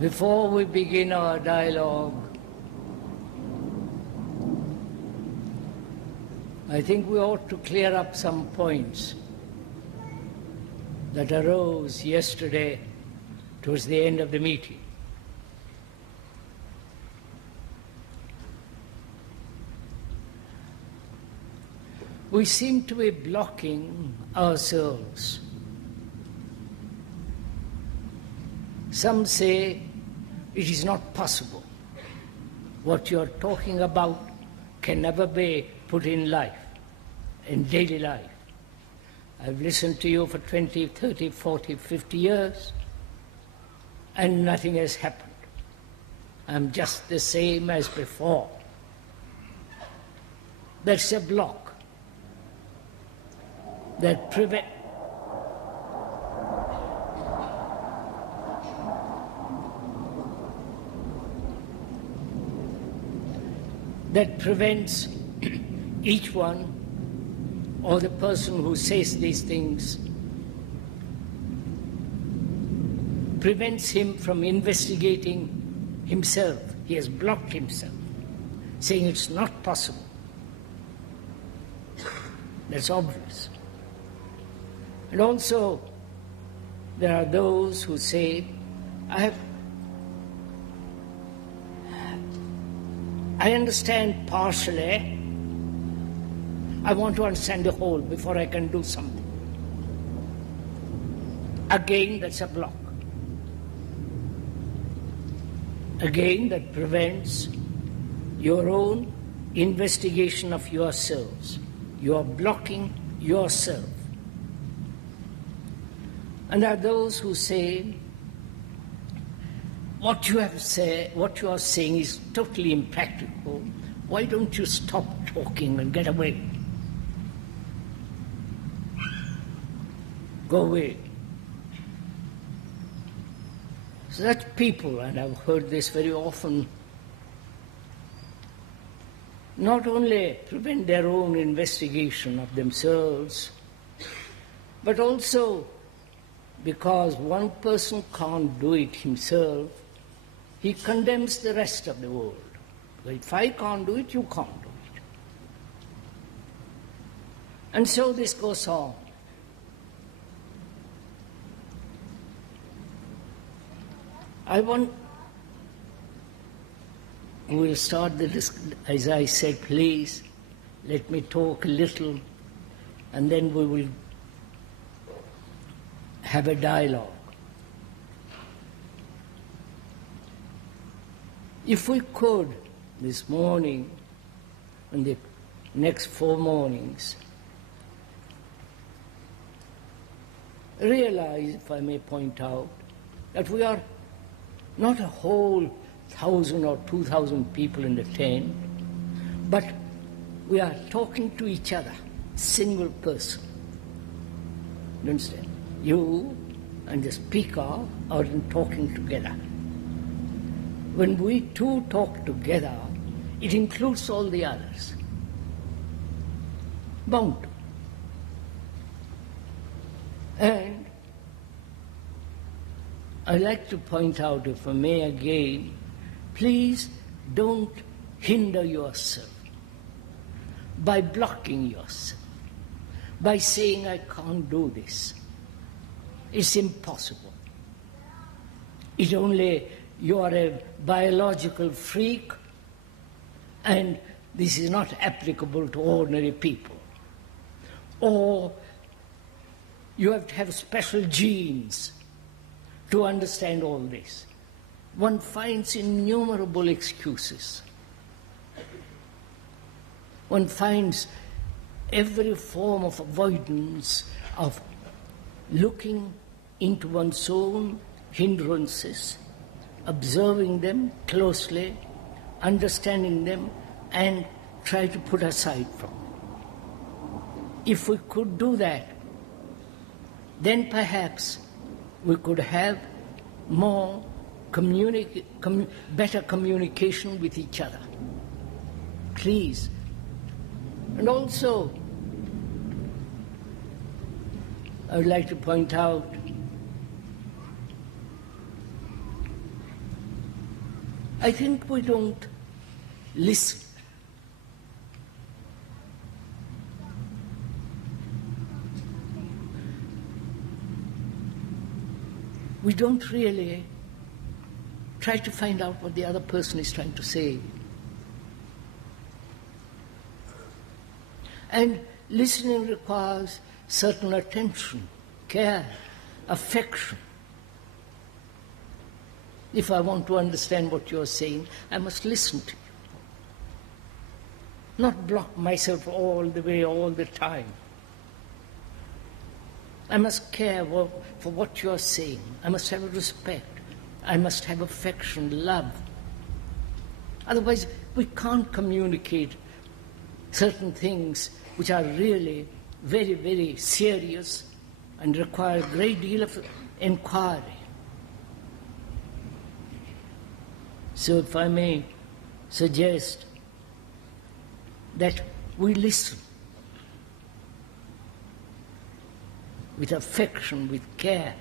Before we begin our dialogue, I think we ought to clear up some points that arose yesterday towards the end of the meeting. We seem to be blocking ourselves. Some say it is not possible. What you are talking about can never be put in life, in daily life. I've listened to you for 20, 30, 40, 50 years, and nothing has happened. I'm just the same as before. That's a block that prevents each one, or the person who says these things, prevents him from investigating himself. He has blocked himself, saying it's not possible. That's obvious. And also, there are those who say, I understand partially. I want to understand the whole before I can do something. Again, that's a block. Again, that prevents your own investigation of yourselves. You are blocking yourself. And there are those who say, what you are saying is totally impractical. Why don't you stop talking and get away? Go away. So that people, and I've heard this very often, not only prevent their own investigation of themselves, but also because one person can't do it himself, he condemns the rest of the world. If I can't do it, you can't do it. And so this goes on. We'll start the discussion. As I said, please let me talk a little, and then we will have a dialogue. If we could, this morning and the next 4 mornings, realize, if I may point out, that we are not a whole 1,000 or 2,000 people in the tent, but we are talking to each other, single person. You understand? You and the speaker are talking together. When we two talk together, it includes all the others. Bound to. And I'd like to point out, if I may again, please don't hinder yourself by blocking yourself, by saying, I can't do this. It's impossible. It's only you are a biological freak, and this is not applicable to ordinary people. Or you have to have special genes to understand all this. One finds innumerable excuses. One finds every form of avoidance of looking into one's own hindrances, observing them closely, understanding them, and try to put aside from them. If we could do that, then perhaps we could have more better communication with each other. Please. And also, I would like to point out I think we don't listen. We don't really try to find out what the other person is trying to say. And listening requires certain attention, care, affection. If I want to understand what you're saying, I must listen to you. Not block myself all the way, all the time. I must care for what you're saying. I must have respect. I must have affection, love. Otherwise, we can't communicate certain things which are really very, very serious and require a great deal of inquiry. So if I may suggest that we listen with affection, with care.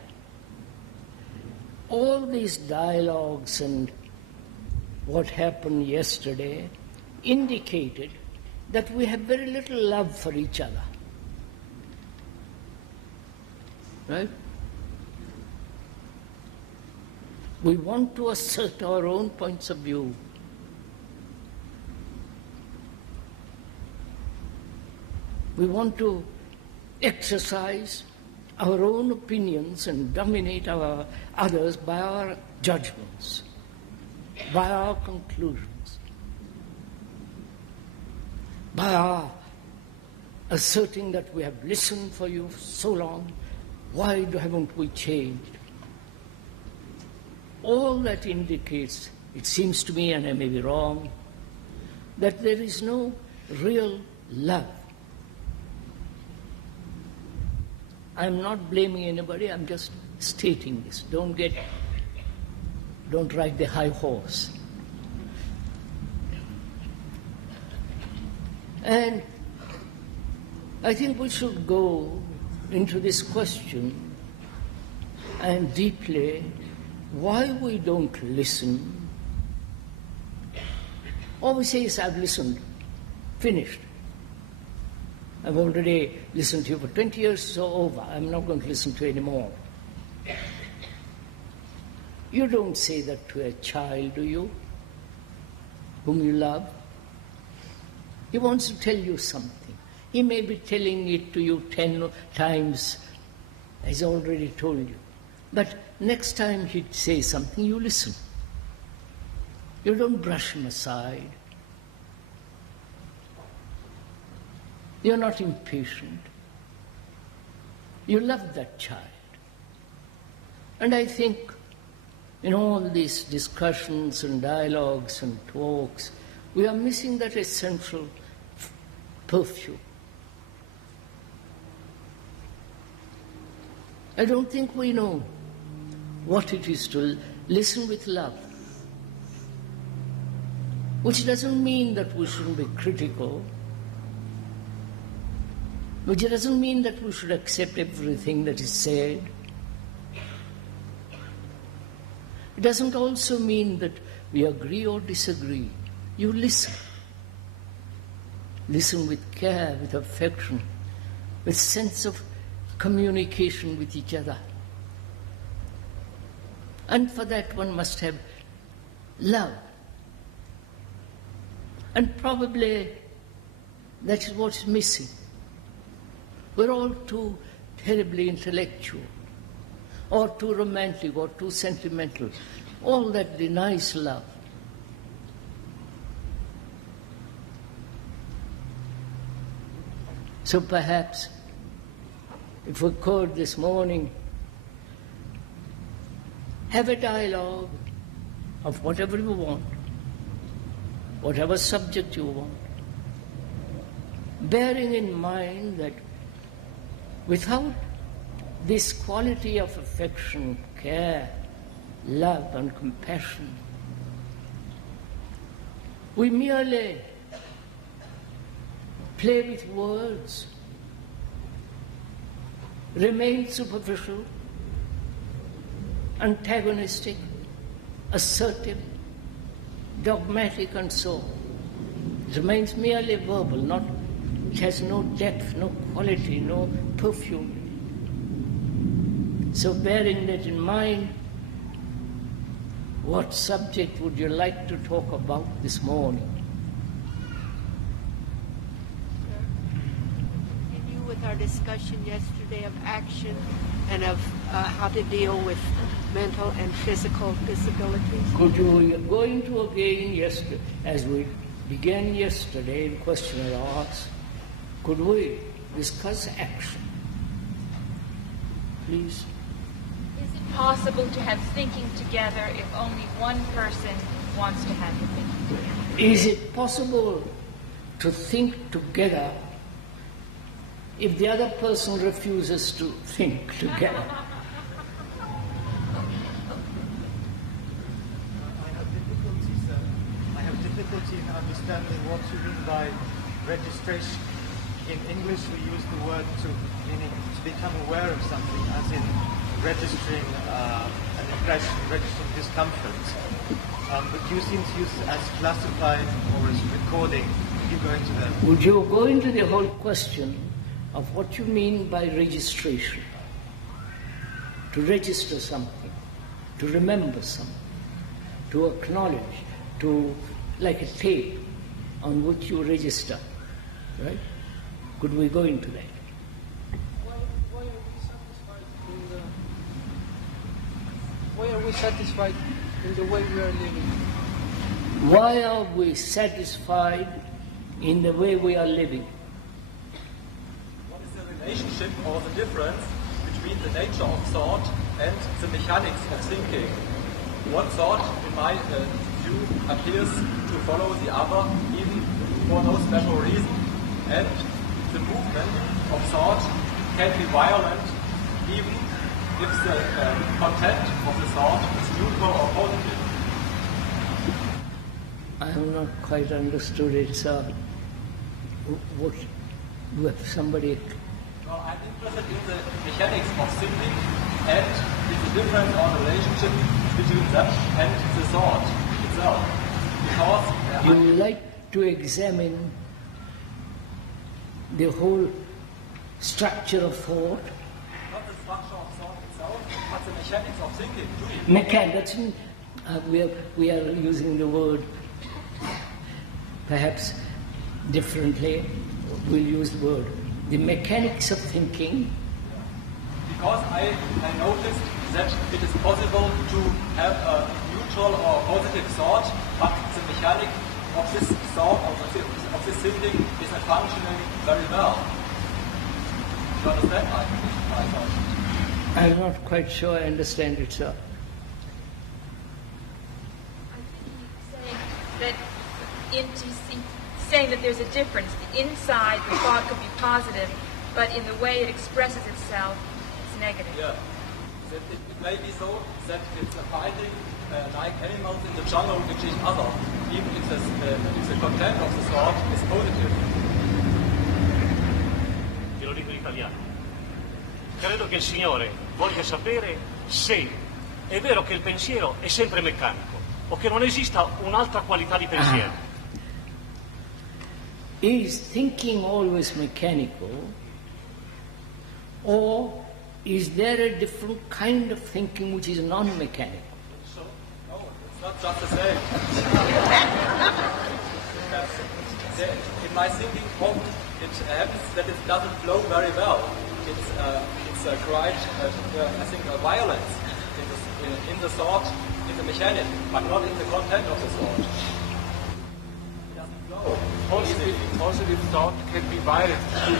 All these dialogues and what happened yesterday indicated that we have very little love for each other. Right? We want to assert our own points of view. We want to exercise our own opinions and dominate our others by our judgments, by our conclusions, by our asserting that we have listened for you so long, why haven't we changed? All that indicates, it seems to me, and I may be wrong, that there is no real love. I'm not blaming anybody, I'm just stating this. Don't ride the high horse. And I think we should go into this question and deeply why we don't listen. All we say is, I've listened, finished. I've already listened to you for 20 years, so over. I'm not going to listen to you anymore. You don't say that to a child, do you? Whom you love. He wants to tell you something. He may be telling it to you 10 times, as already told you. But next time he says something, you listen. You don't brush him aside. You're not impatient. You love that child. And I think in all these discussions and dialogues and talks, we are missing that essential perfume. I don't think we know what it is to listen with love. Which doesn't mean that we shouldn't be critical. Which doesn't mean that we should accept everything that is said. It doesn't also mean that we agree or disagree. You listen. Listen with care, with affection, with sense of communication with each other. And for that one must have love. And probably that is what's missing. We're all too terribly intellectual, or too romantic, or too sentimental. All that denies love. So perhaps, if we could this morning, have a dialogue of whatever you want, whatever subject you want, bearing in mind that without this quality of affection, care, love and compassion, we merely play with words, remain superficial, antagonistic, assertive, dogmatic and so on. It remains merely verbal, it has no depth, no quality, no perfume. So bearing that in mind, what subject would you like to talk about this morning? Continue with our discussion yesterday of action and of how to deal with mental and physical disabilities. Could you go into again yesterday, as we began yesterday in question and answer, could we discuss action? Please. Is it possible to have thinking together if only one person wants to have the thinking together? Is it possible to think together if the other person refuses to think together? I have difficulty in understanding what you mean by registration. In English we use the word meaning to become aware of something, as in registering an impression, registering discomfort. But you seem to use it as classifying or as recording. Would you go into that? Would you go into the whole question of what you mean by registration? To register something, to remember something, to acknowledge, like a tape on which you register, right? Could we go into that? Why are we satisfied in the way we are living? Why are we satisfied in the way we are living? What is the relationship or the difference between the nature of thought and the mechanics of thinking? One thought, in my view, appears to follow the other, even for no special reason, and the movement of thought can be violent, even if the content of the thought is neutral or positive. I have not quite understood it, sir. What, with somebody... Well, I'm interested in the mechanics of thinking and in the difference or relationship between that and the thought itself. Because you like to examine the whole structure of thought? not the structure of thought itself, but the mechanics of thinking, doing. We are using the word perhaps differently. We'll use the word. The mechanics of thinking. Because I noticed that it is possible to have a neutral or positive thought, but the mechanic of this thought, of this thinking, is not functioning very well. You understand my thought? I'm not quite sure I understand it, sir. Saying that there's a difference. The inside, the thought could be positive, but in the way it expresses itself, it's negative. Yeah. That it may be so that it's a fighting like animals in the jungle with each other, even if the content of the thought is positive. Te lo dico in italiano. Credo che il Signore voglia sapere se è vero che il pensiero è sempre meccanico o che non esista un'altra qualità di pensiero. Is thinking always mechanical, or is there a different kind of thinking which is non-mechanical? So, no, it's not just the same. In my thinking, it happens that it doesn't flow very well. It's quite, I think, a violence in the thought, in the mechanic, but not in the content of the thought. It doesn't flow. Positive thought can be violent too.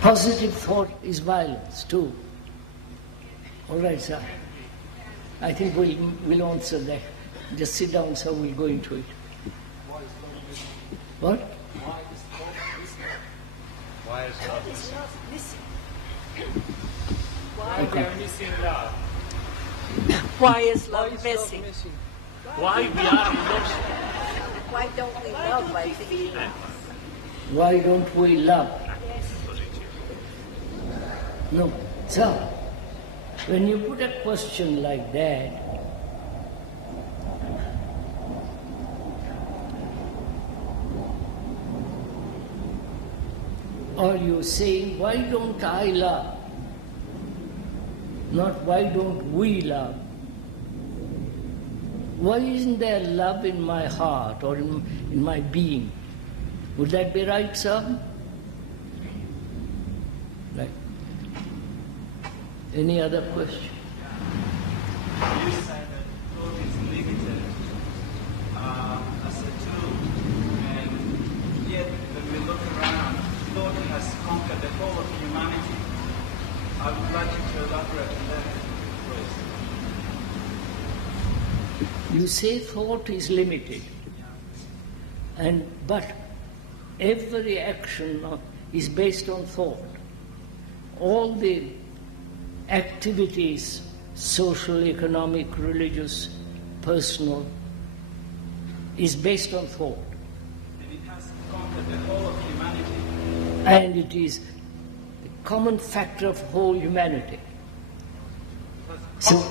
Positive thought is violence too. All right, sir. I think we'll answer that. Just sit down, sir. We'll go into it. What? Why is love It's not missing. Why we are missing love? Why is love missing? Why we are lost? Why don't we love like the Why don't we love? No, sir. When you put a question like that, Or you're saying, why don't I love? Not why don't we love? Why isn't there love in my heart or in my being? Would that be right, sir? Right. Any other question? You said that thought is limited as a tool, and yet when we look around, thought has conquered the whole of humanity. I would like you to elaborate on that, please. You say thought is limited, but every action is based on thought. All the activities, social, economic, religious, personal, is based on thought. And it has conquered the whole of humanity. And it is the common factor of whole humanity. So,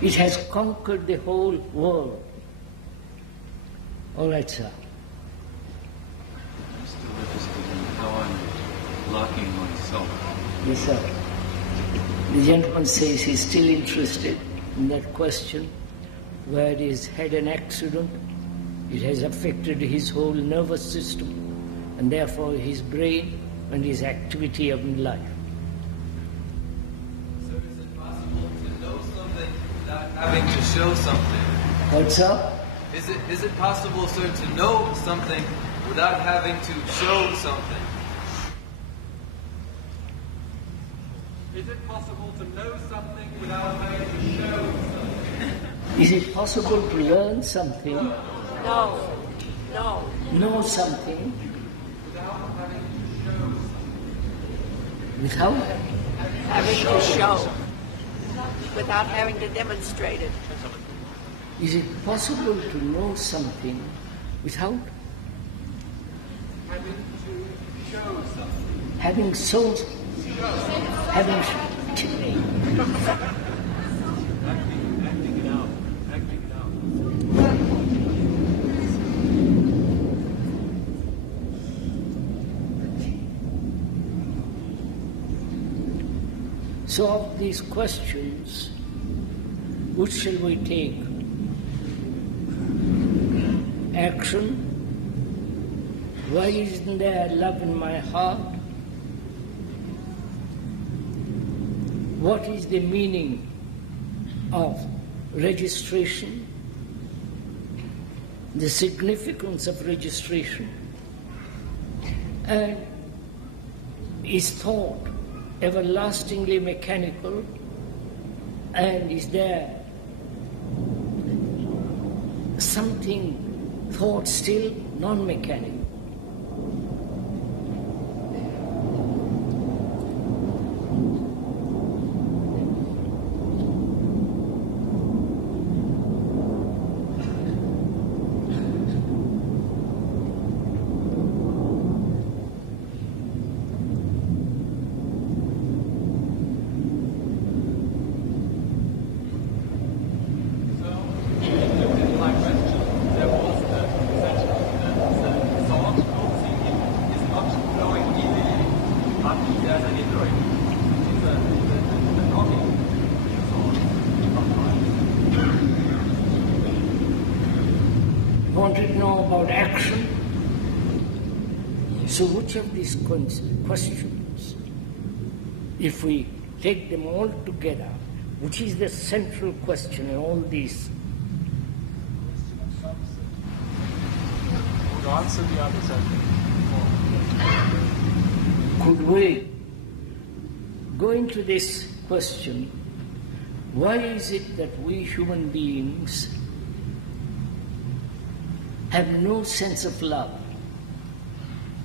it has conquered the whole world. All right, sir. I'm still interested in how I'm blocking myself. Yes, sir. The gentleman says he's still interested in that question, where he's had an accident, it has affected his whole nervous system, and therefore his brain and his activity of life. So is it possible to know something without having to show something? What's up? Is it possible, sir, to know something without having to show something? Is it possible to know something without having to show something? Is it possible to learn something, No. know something, without Having to show. Without having to demonstrate it. Is it possible to know something without Having to show something. having so having Acting it out. Acting it out. So of these questions, which shall we take? Action. Why isn't there love in my heart? What is the meaning of registration? The significance of registration? And is thought everlastingly mechanical? And is there something, thought still non-mechanical? Wanted to know about action. So which of these questions, if we take them all together, which is the central question in all these? Would answer the other side. Could we go into this question, why is it that we human beings have no sense of love?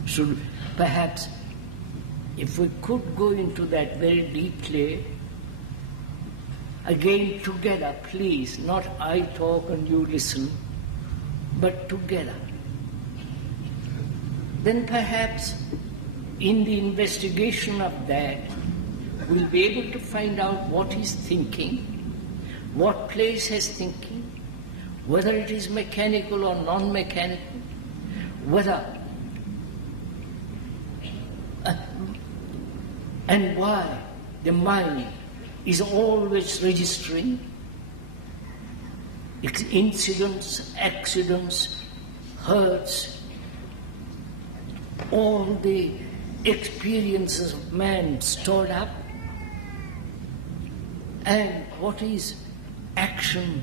Should perhaps, if we could go into that very deeply, again together, please, not I talk and you listen, but together. Then perhaps in the investigation of that, we'll be able to find out what is thinking, what place has thinking, whether it is mechanical or non-mechanical, whether and why the mind is always registering incidents, accidents, hurts, all the experiences of man stored up, and what is action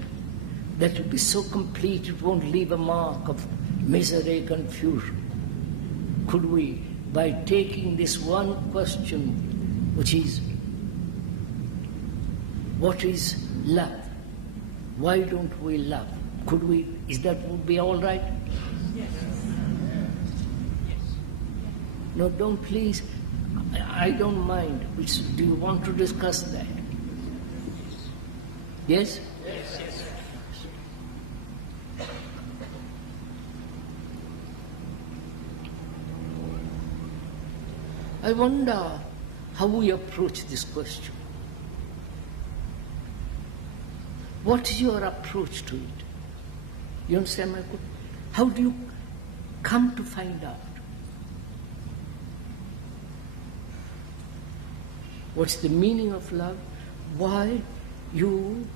that will be so complete it won't leave a mark of misery, confusion. Could we, by taking this one question, which is, what is love? Why don't we love? Could we, would be all right? Yes. No, don't please. I don't mind. Do you want to discuss that? Yes? Yes. I wonder how we approach this question. What is your approach to it? You understand my question? How do you come to find out? What's the meaning of love? Why you,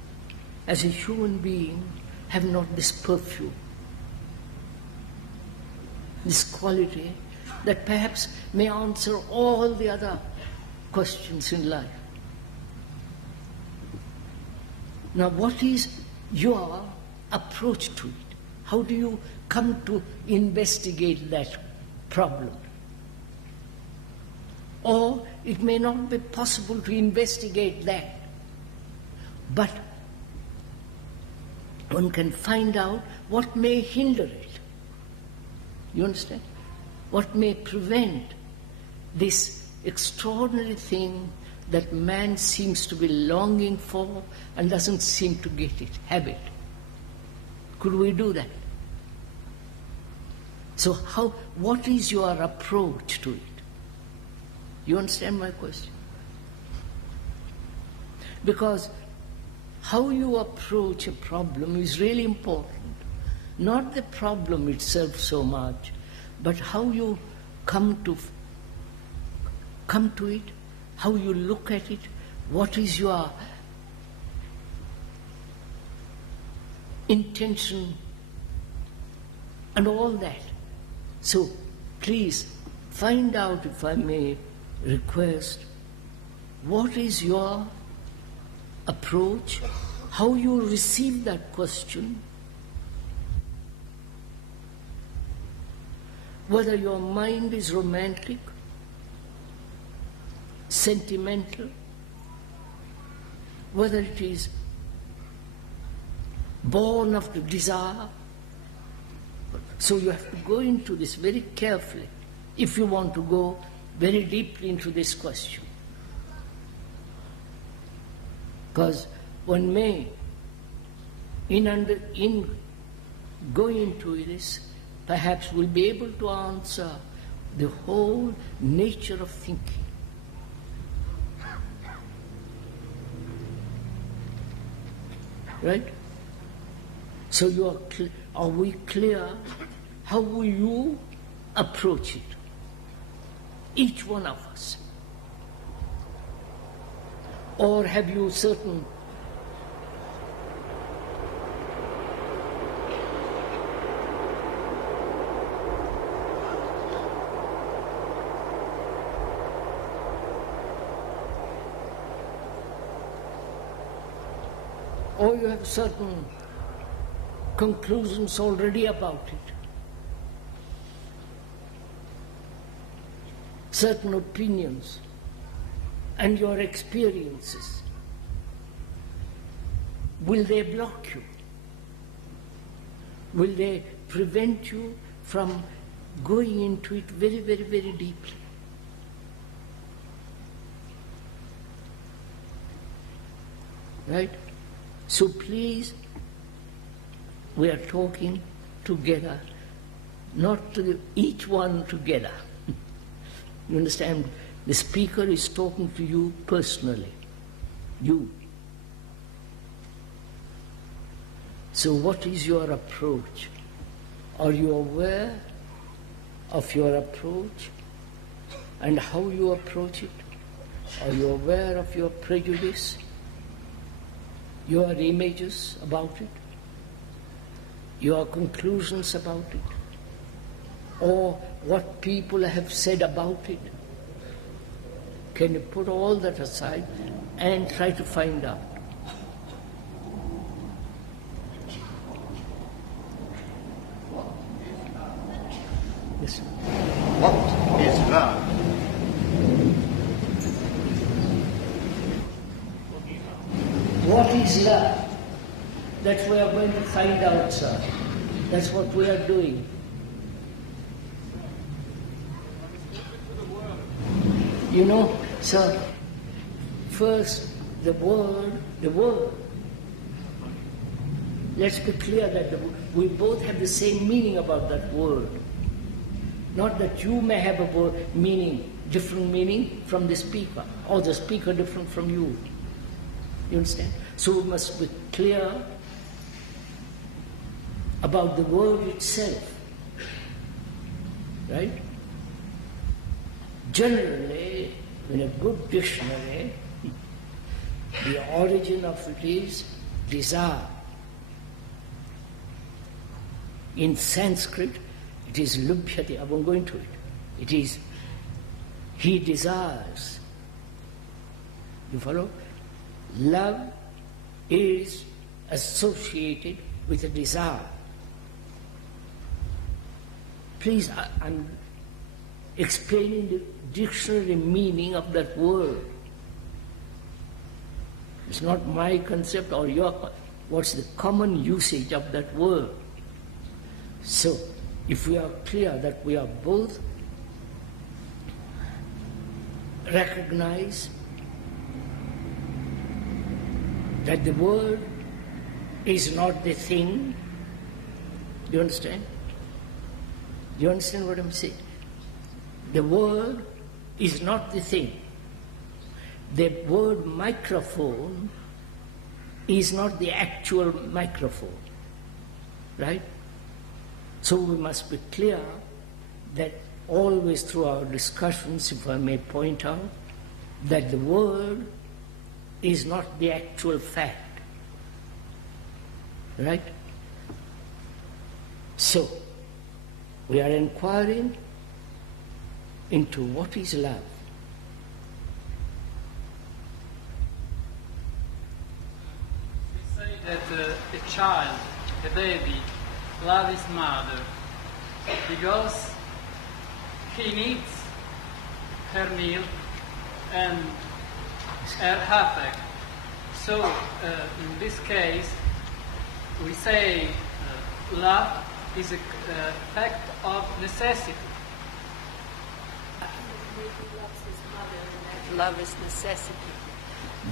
as a human being, have not this perfume, this quality that perhaps may answer all the other questions in life. Now, what is your approach to it? How do you come to investigate that problem? Or it may not be possible to investigate that, but one can find out what may hinder it. You understand? What may prevent this extraordinary thing that man seems to be longing for and doesn't seem to get it, have it. Could we do that? So what is your approach to it? You understand my question? Because how you approach a problem is really important. Not the problem itself so much, but how you come to it, how you look at it, what is your intention, and all that. So please find out, if I may request, what is your approach, how you receive that question, whether your mind is romantic, sentimental, whether it is born of the desire. So you have to go into this very carefully if you want to go very deeply into this question. Because one may, in going into this, perhaps will be able to answer the whole nature of thinking. Right? So are we clear? How will you approach it? Each one of us. Or have you certain or you have certain conclusions already about it, certain opinions and your experiences? Will they block you? Will they prevent you from going into it very, very, very deeply? Right? So please, we are talking together, not to each one together. You understand? The speaker is talking to you personally. You. So what is your approach? Are you aware of your approach and how you approach it? Are you aware of your prejudice, your images about it, your conclusions about it, or what people have said about it? Can you put all that aside and try to find out? Yes. What is love? What is love? That we are going to find out, sir. That's what we are doing. You know, sir, first the word. Let's be clear that we both have the same meaning about that word. Not that you may have a word meaning, different meaning from the speaker, or the speaker different from you. You understand? So we must be clear about the word itself. Right? Generally, in a good dictionary, the origin of it is desire. In Sanskrit, it is lubhyati. I won't go into it. It is, he desires. You follow? Love is associated with a desire. Please, I'm explaining the dictionary meaning of that word. It's not my concept or your. What's the common usage of that word? So, if we are clear that we are both recognize that the word is not the thing, do you understand? Do you understand what I'm saying? The word is not the thing. The word microphone is not the actual microphone, right? So we must be clear that always through our discussions, if I may point out, that the word is not the actual fact, right? So, we are inquiring into what is love. We say that a child, a baby, loves his mother because he needs her milk and her affect. So, in this case, we say love is a fact of necessity. Love is necessity.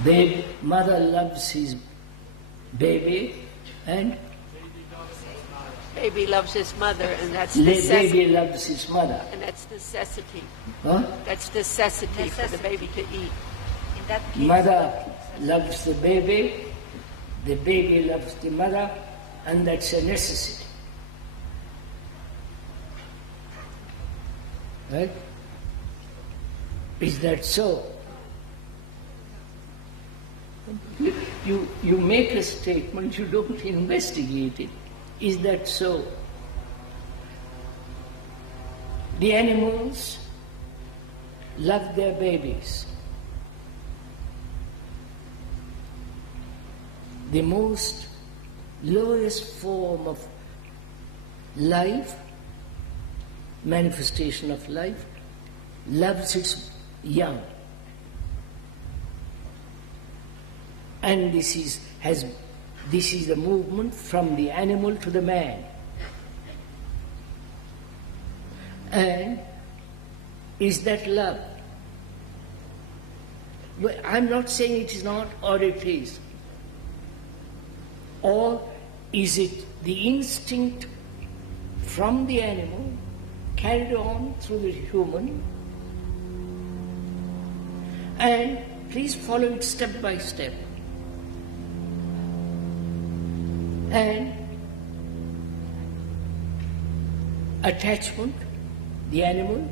The mother loves his baby and Baby loves his mother, and that's necessity. baby loves his mother. And that's necessity. Huh? That's necessity for the baby to eat. In that case, Mother loves the baby loves the mother, and that's a necessity. Right? Is that so? You make a statement, you don't investigate it. Is that so? The animals love their babies. The most lowest form of life, manifestation of life, loves its young. And this is the movement from the animal to the man. And is that love? Well, I'm not saying it is not or it is. Or is it the instinct from the animal carried on through the human? And please follow it step by step. And attachment, the animal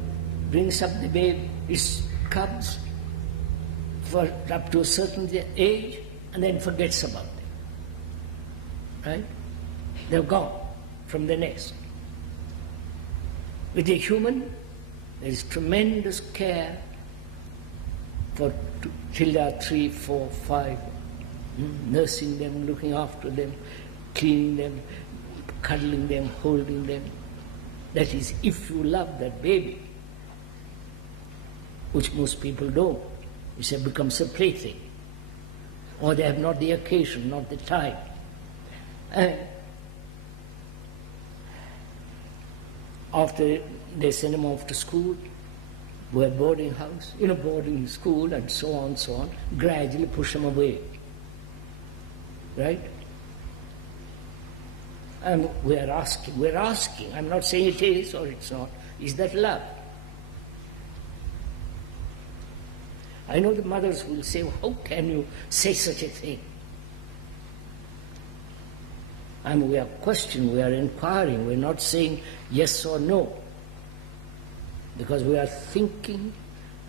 brings up the baby, its cubs, for up to a certain age and then forgets about them. Right? They're gone from the nest. With a human, there is tremendous care for till they are 3, 4, 5, nursing them, looking after them, cleaning them, cuddling them, holding them. That is, if you love that baby, which most people don't. It becomes a plaything. Or they have not the occasion, not the time. And after they send them off to school, go to boarding house, boarding school, and so on, gradually push them away. Right? And we're asking, I'm not saying it is or it's not, is that love? I know the mothers will say, how can you say such a thing? And we are questioning, we are inquiring, we're not saying yes or no. Because we are thinking,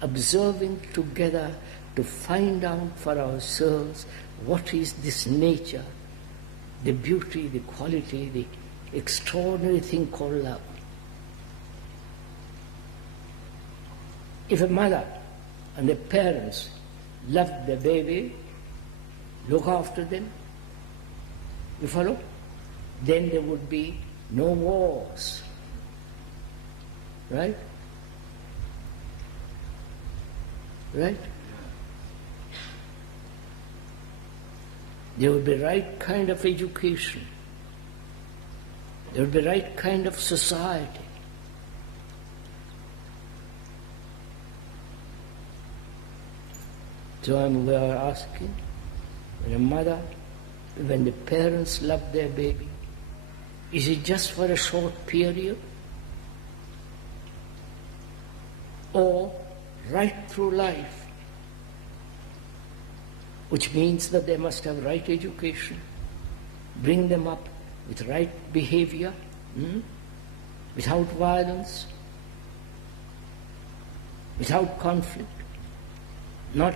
observing together to find out for ourselves what is this nature, the beauty, the quality, the extraordinary thing called love. If a mother and the parents love the baby, look after them, you follow? Then there would be no wars. Right? Right? There would be right kind of education. There would be right kind of society. So we are asking, when a mother, when the parents love their baby, is it just for a short period? Or right through life? Which means that they must have right education, bring them up with right behavior, without violence, without conflict, not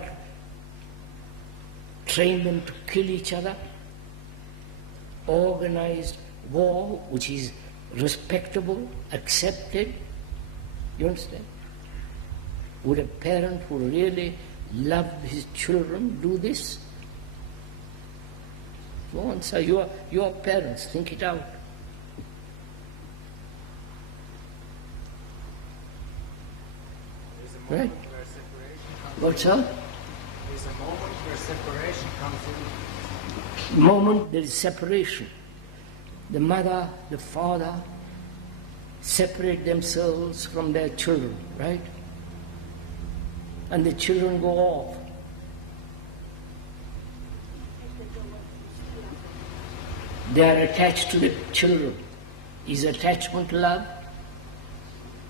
train them to kill each other, organized war which is respectable, accepted. You understand? Would a parent who really loved his children do this? Go on, sir, you are parents, think it out. Right? What's up? There's a moment where separation comes in. The moment there is separation, the mother, the father separate themselves from their children, right? And the children go off. They are attached to the children. Is attachment love?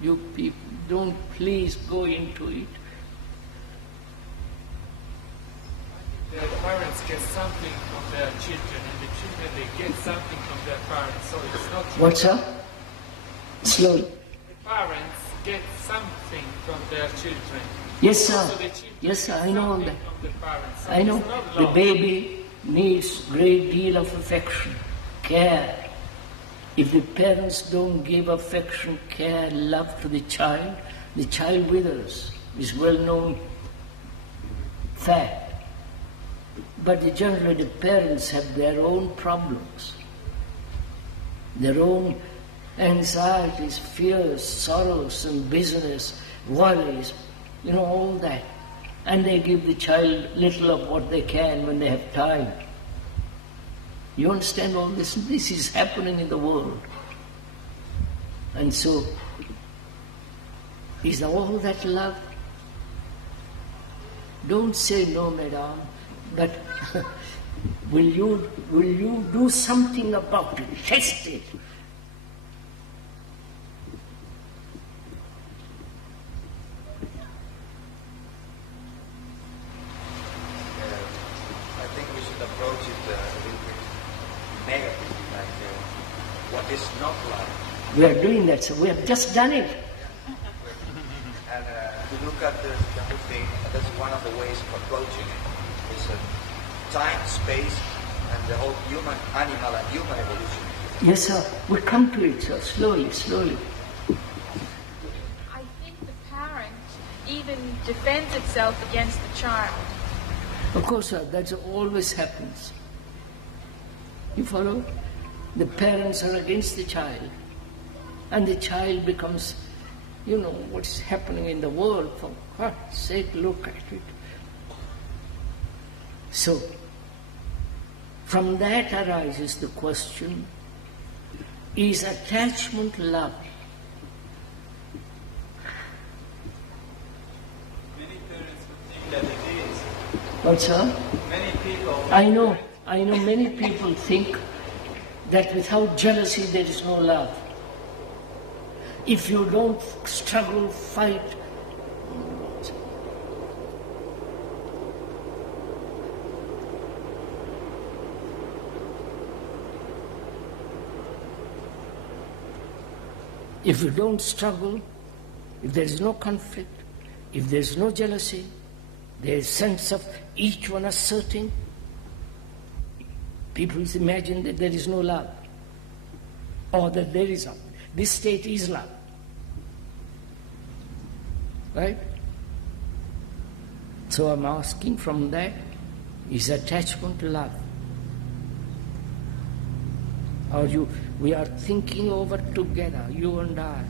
You people, don't please go into it. The parents get something from their children, and the children, they get something from their parents. So it's not... What's up? Slowly. The parents get something from their children. Yes, sir. So the children Yes, sir, get I know all something that. from the parents. So I know. it's not The love. baby needs great deal of affection, care. If the parents don't give affection, care, love to the child withers. It's well-known fact. But generally the parents have their own problems, their own anxieties, fears, sorrows and business, worries, all that. And they give the child little of what they can when they have time. You understand all this? This is happening in the world. And so, is all that love? Don't say no, madam, but will you do something about it? Test it. I think we should approach it a little bit negatively, like what is not love. We are doing that, so we have just done it. And you look at the whole thing, that's one of the ways of approaching it. It's a time, space, and the whole human, animal and human evolution. Yes, sir. We come to it, sir. Slowly, slowly. I think the parent even defends itself against the child. Of course, sir, that always happens. You follow? The parents are against the child. And the child becomes, what's happening in the world. For God's sake, look at it. So, from that arises the question, is attachment love? Many parents would think that it is. What, sir? Many people... I know many people think that without jealousy there is no love. If you don't struggle, fight, if you don't struggle, if there is no conflict, if there is no jealousy, there is sense of each one asserting, people imagine that there is no love, or that there is love. This state is love. Right? So I'm asking from that, is attachment love? Or we are thinking over together, you and I.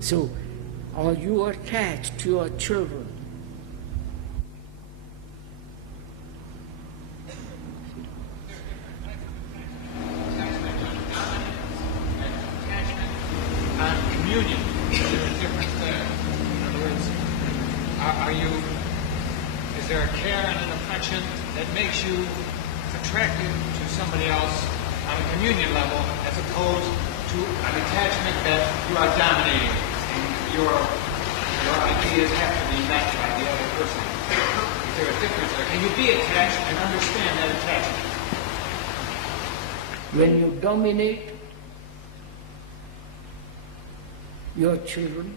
So, are you attached to your children? Communion. Is there a difference there? In other words, is there a care and an affection that makes you attracted to somebody else on a communion level as opposed to an attachment that you are dominating and your ideas have to be met by the other person? Is there a difference there? Can you be attached and understand that attachment? When you dominate your children,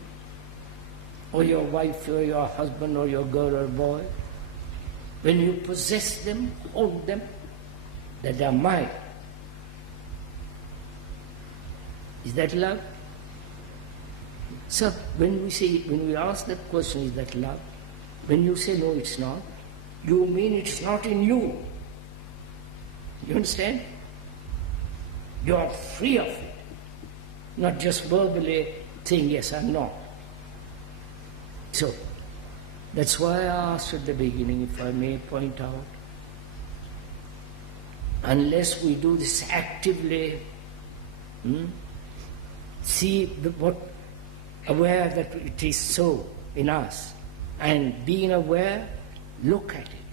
or your wife, or your husband, or your girl or boy, when you possess them, hold them, that they are mine. Is that love? So when we ask that question, is that love? When you say no, it's not, you mean it's not in you. You understand? You are free of it, not just verbally saying yes or no. So, that's why I asked at the beginning, if I may point out, unless we do this actively, aware that it is so in us, and being aware, look at it,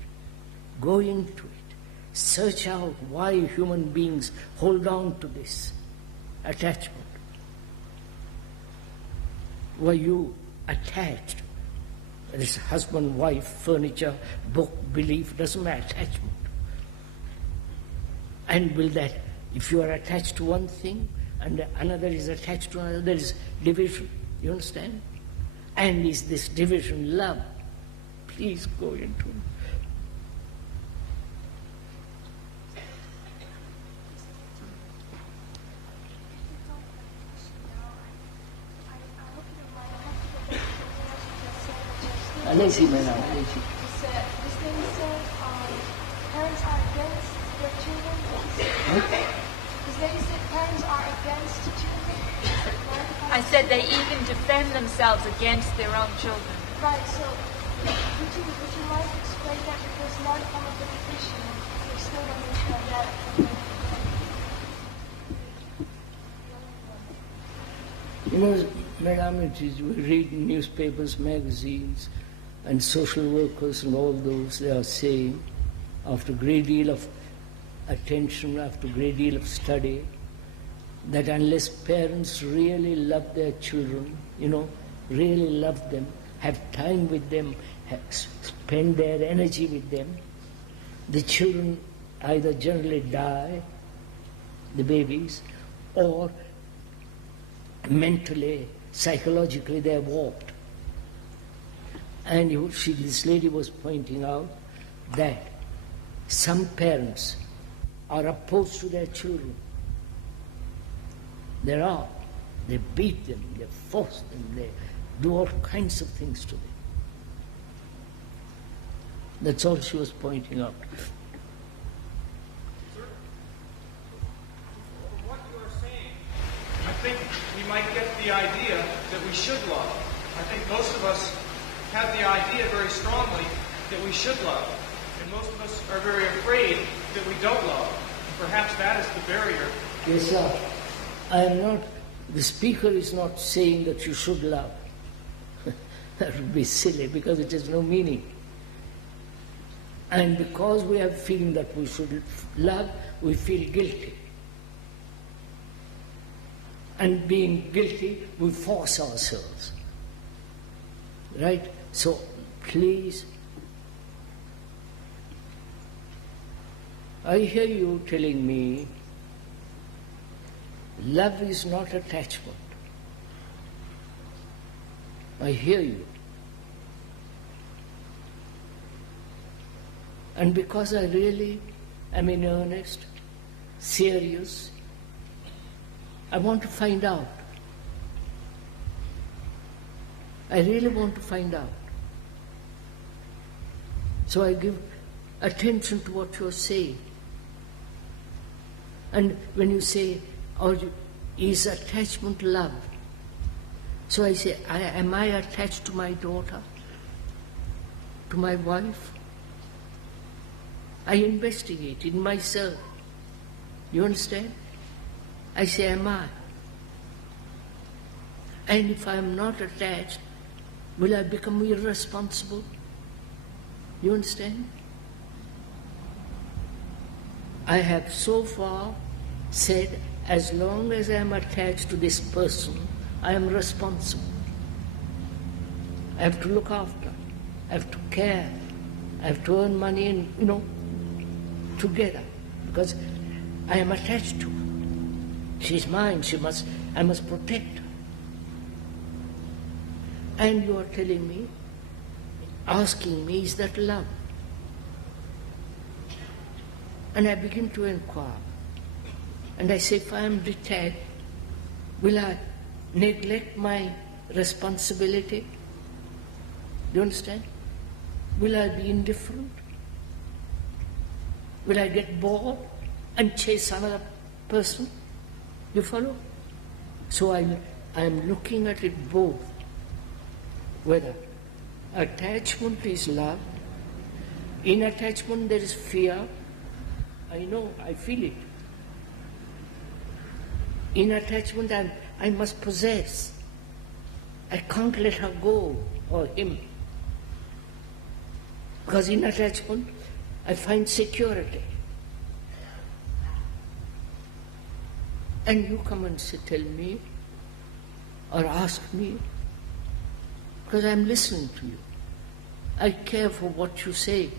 go into it, search out why human beings hold on to this attachment. Were you attached? This husband, wife, furniture, book, belief, doesn't matter, attachment. And will that, if you are attached to one thing and another is attached to another, there is division. You understand? And is this division love? Please go into it. Lazy man, lazy. This thing says parents are against their children. This lady said parents are against children. I said they even defend themselves against their own children. Right, so would you like to explain that, because a lot of them are the division and they still don't understand that. You know, Madam, we read newspapers, magazines, and social workers and all those, they are saying, after a great deal of attention, after a great deal of study, that unless parents really love their children, really love them, have time with them, spend their energy with them, the children either generally die, the babies, or mentally psychologically they're warped. And this lady was pointing out that some parents are opposed to their children. There are. They beat them, they force them, they do all kinds of things to them. That's all she was pointing out. What you are saying, I think we might get the idea that we should love. I think most of us have the idea very strongly that we should love. And most of us are very afraid that we don't love. And perhaps that is the barrier. Yes, sir. I am not, the speaker is not saying that you should love. That would be silly because it has no meaning. And because we have feeling that we should love, we feel guilty. And being guilty, we force ourselves. Right? So, please, I hear you telling me love is not attachment. I hear you. And because I really am in earnest, serious, I want to find out. I really want to find out. So I give attention to what you're saying. And when you say, is attachment love? So I say, am I attached to my daughter? To my wife? I investigate in myself. You understand? I say, am I? And if I am not attached, will I become irresponsible? You understand? I have so far said, as long as I am attached to this person, I am responsible. I have to look after, I have to care, I have to earn money and, together, because I am attached to her. She's mine, I must protect her. And you are telling me, asking me, is that love? And I begin to inquire. And I say, if I am detached, will I neglect my responsibility? Do you understand? Will I be indifferent? Will I get bored and chase another person? You follow? So I am looking at it both. Whether attachment is love, in attachment there is fear. I know, I feel it. In attachment I must possess. I can't let her go, or him. Because in attachment I find security. And you come and tell me, or ask me, because I'm listening to you. I care for what you say.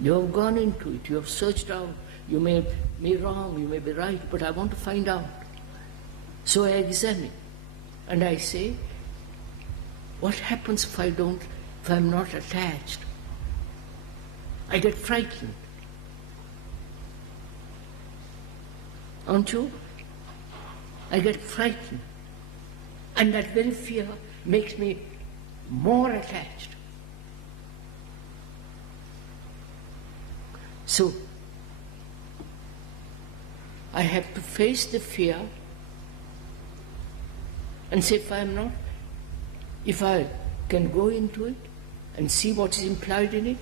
You have gone into it, you have searched out. You may be wrong, you may be right, but I want to find out. So I examine, and I say, what happens if I'm not attached? I get frightened. Aren't you? I get frightened. And that very fear makes me more attached. So, I have to face the fear and say, if I can go into it and see what is implied in it,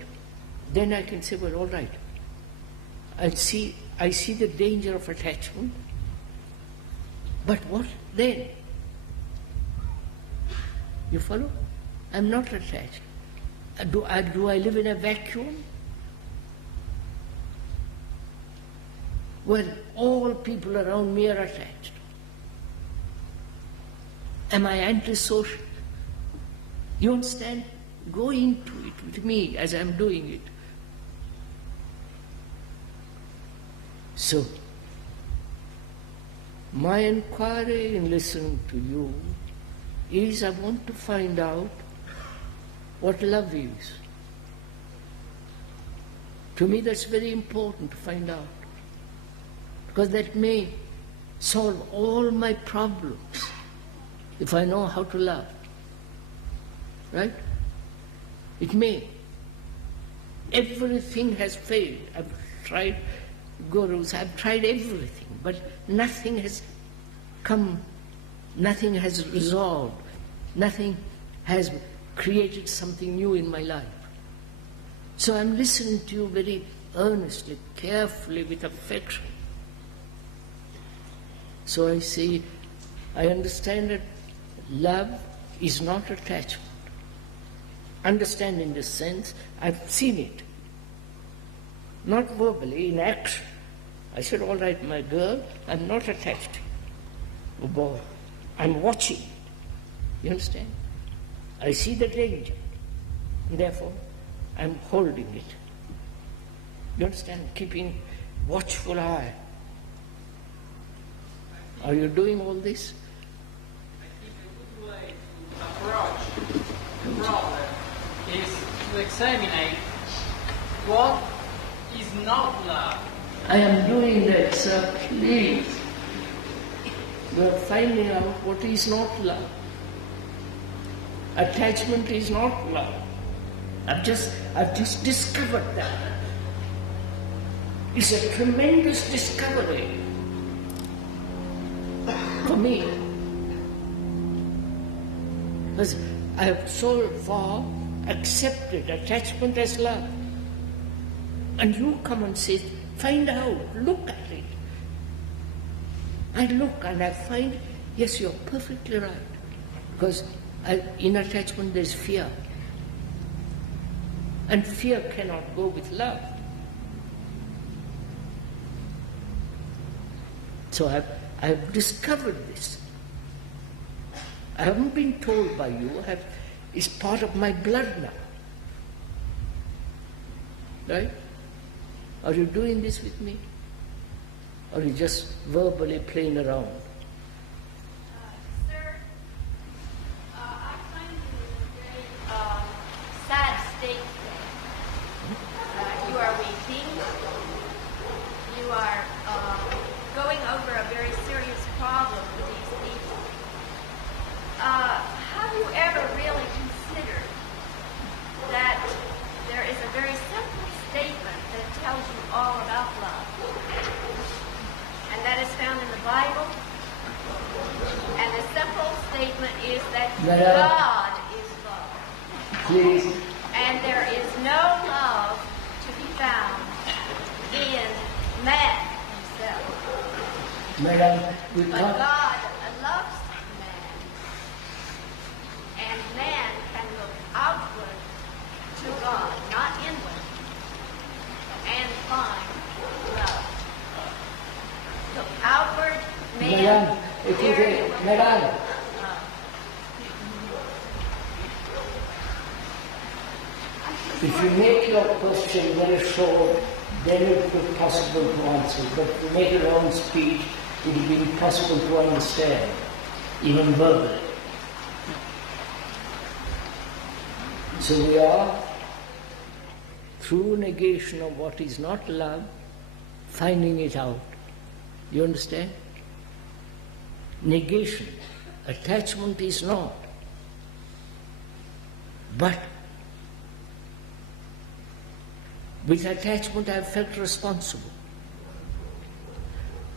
then I can say, well, all right. I see the danger of attachment, but what then? You follow? I'm not attached. Do I live in a vacuum? Well, all people around me are attached. Am I antisocial? You understand? Go into it with me as I'm doing it. So, My inquiry in listening to you is I want to find out what love is. To me that's very important to find out, because that may solve all my problems if I know how to love. Right? It may. Everything has failed. I've tried gurus, I've tried everything, but nothing has come, nothing has resolved, nothing has created something new in my life. So I'm listening to you very earnestly, carefully, with affection. So I say, I understand that love is not attachment. Understand in this sense, I've seen it. Not verbally, in action. I said, all right, my girl, I'm not attached to you. Oh boy, I'm watching it. You understand? I see the danger. Therefore, I'm holding it. You understand? Keeping watchful eye. Are you doing all this? I think a good way to approach the problem is to examine what is not love. I am doing that, sir, please. You are finding out what is not love. Attachment is not love. I've just discovered that. It's a tremendous discovery for me. Because I have so far accepted attachment as love. And you come and say, find out, look at it. I look and I find, yes, you're perfectly right. Because in attachment there's fear. And fear cannot go with love. So I've discovered this. I haven't been told by you, it's part of my blood now. Right? Are you doing this with me? Or are you just verbally playing around? Sir, I find you in a very sad state. You are weeping. You are going over a very serious problem with these people. Have you ever really considered that there is a very simple statement that tells you all about love? And that is found in the Bible. And the simple statement is that God is love. Please. And there is no love to be found in man himself. Madam, we but can't. God loves man. And man can look outward to God, not inward, and find love. Look outward, man. Madam. If you make your question very short, then it will be possible to answer. But if you make a long speech, it will be impossible to understand, even verbally. So we are, through negation of what is not love, finding it out. You understand? Negation. Attachment is not. But with attachment I have felt responsible.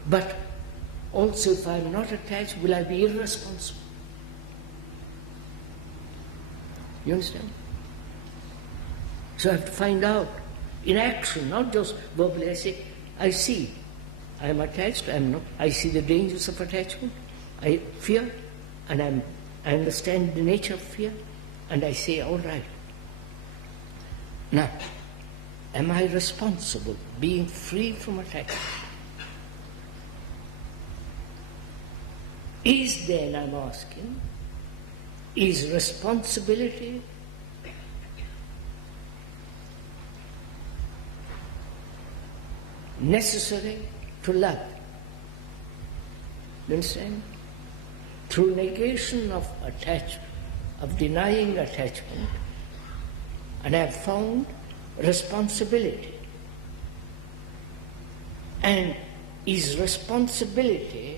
But also if I am not attached, will I be irresponsible? You understand? So I have to find out in action, not just verbally. I say, I see, I am attached, I am not. I see the dangers of attachment, I fear, and I understand the nature of fear, and I say, all right. Now, am I responsible, being free from attachment? Is then, I'm asking, is responsibility necessary to love? You understand? Through negation of attachment, of denying attachment, and I have found responsibility. And is responsibility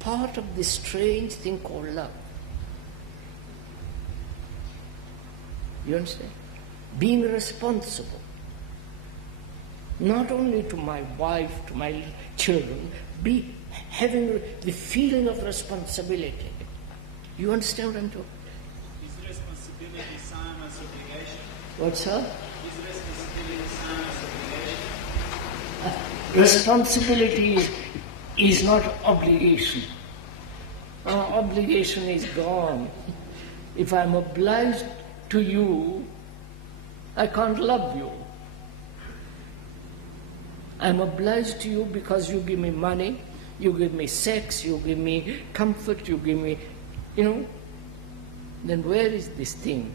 part of this strange thing called love? You understand? Being responsible, not only to my wife, to my children, having the feeling of responsibility. You understand what I'm talking? Is responsibility same as obligation? What's that? Is responsibility same as obligation? Responsibility is not obligation. Obligation is gone. If I'm obliged to you, I can't love you. I'm obliged to you because you give me money, you give me sex, you give me comfort, you give me, then where is this thing?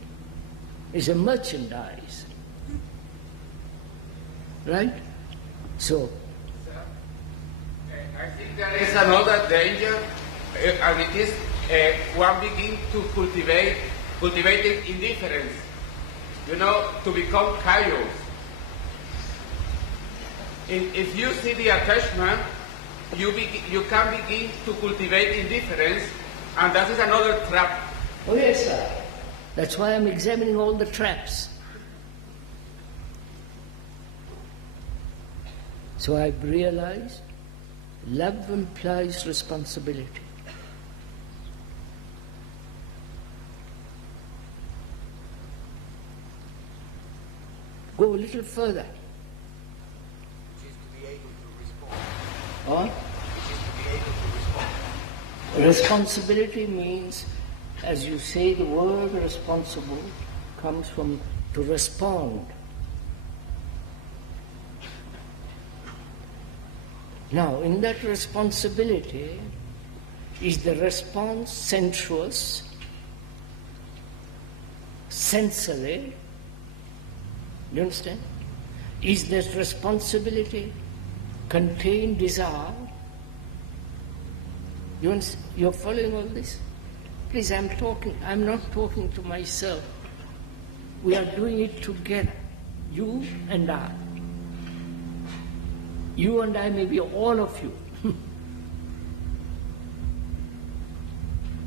It's a merchandise. Right? So, I think there is another danger, and it is one begins to cultivating indifference, to become chaos. If you see the attachment, you can begin to cultivate indifference, and that is another trap. Oh yes, sir. That's why I'm examining all the traps. So I've realized love implies responsibility. Go a little further. Which is to be able to respond. What? Which is to be able to respond. Responsibility means, as you say, the word responsible comes from to respond. Now, in that responsibility, is the response sensuous, sensually? Do you understand? Is that responsibility contain desire? You're following all this? Please, I'm not talking to myself. We are doing it together, you and I. You and I may be all of you.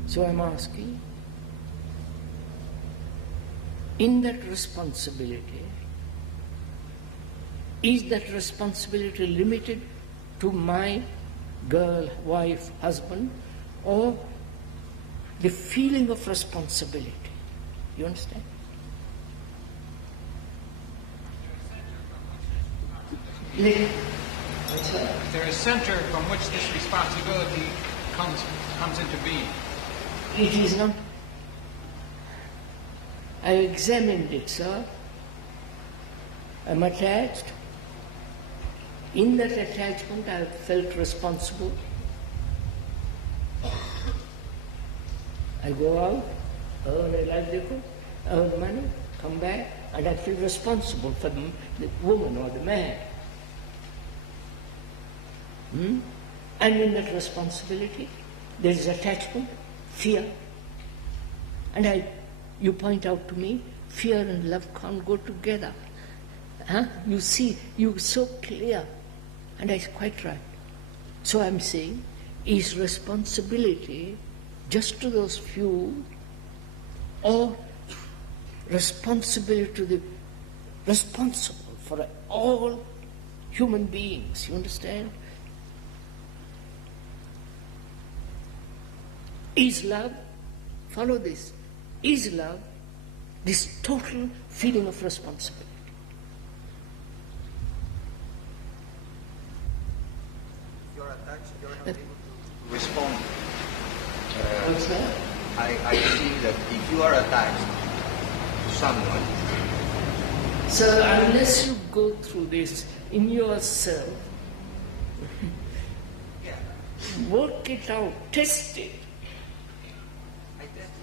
So I'm asking, in that responsibility, is that responsibility limited to my girl, wife, husband, or the feeling of responsibility? You understand? Is there a center from which this responsibility comes into being? It is not. I examined it, sir. I'm attached. In that attachment, I have felt responsible. I go out, earn a livelihood, earn money, come back, and I feel responsible for the woman or the man. And in that responsibility, there is attachment, fear. And you point out to me, fear and love can't go together. You see, you're so clear. And that's quite right. So I'm saying, is responsibility just to those few, or responsibility to the responsible for all human beings? You understand? Is love, follow this, is love this total feeling of responsibility? If you're attached, you're not able to respond. What's that? I think that if you are attached to someone... So unless you go through this in yourself, work it out, test it.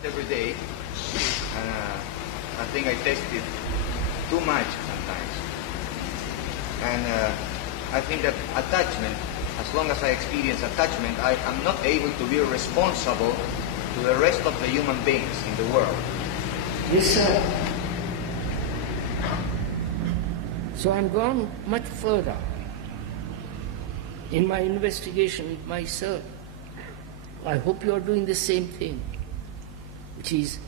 Every day, I think I test it too much sometimes, and I think that attachment as long as I experience attachment, I am not able to be responsible to the rest of the human beings in the world. Yes, sir. So I'm gone much further in my investigation with myself. I hope you are doing the same thing, which is,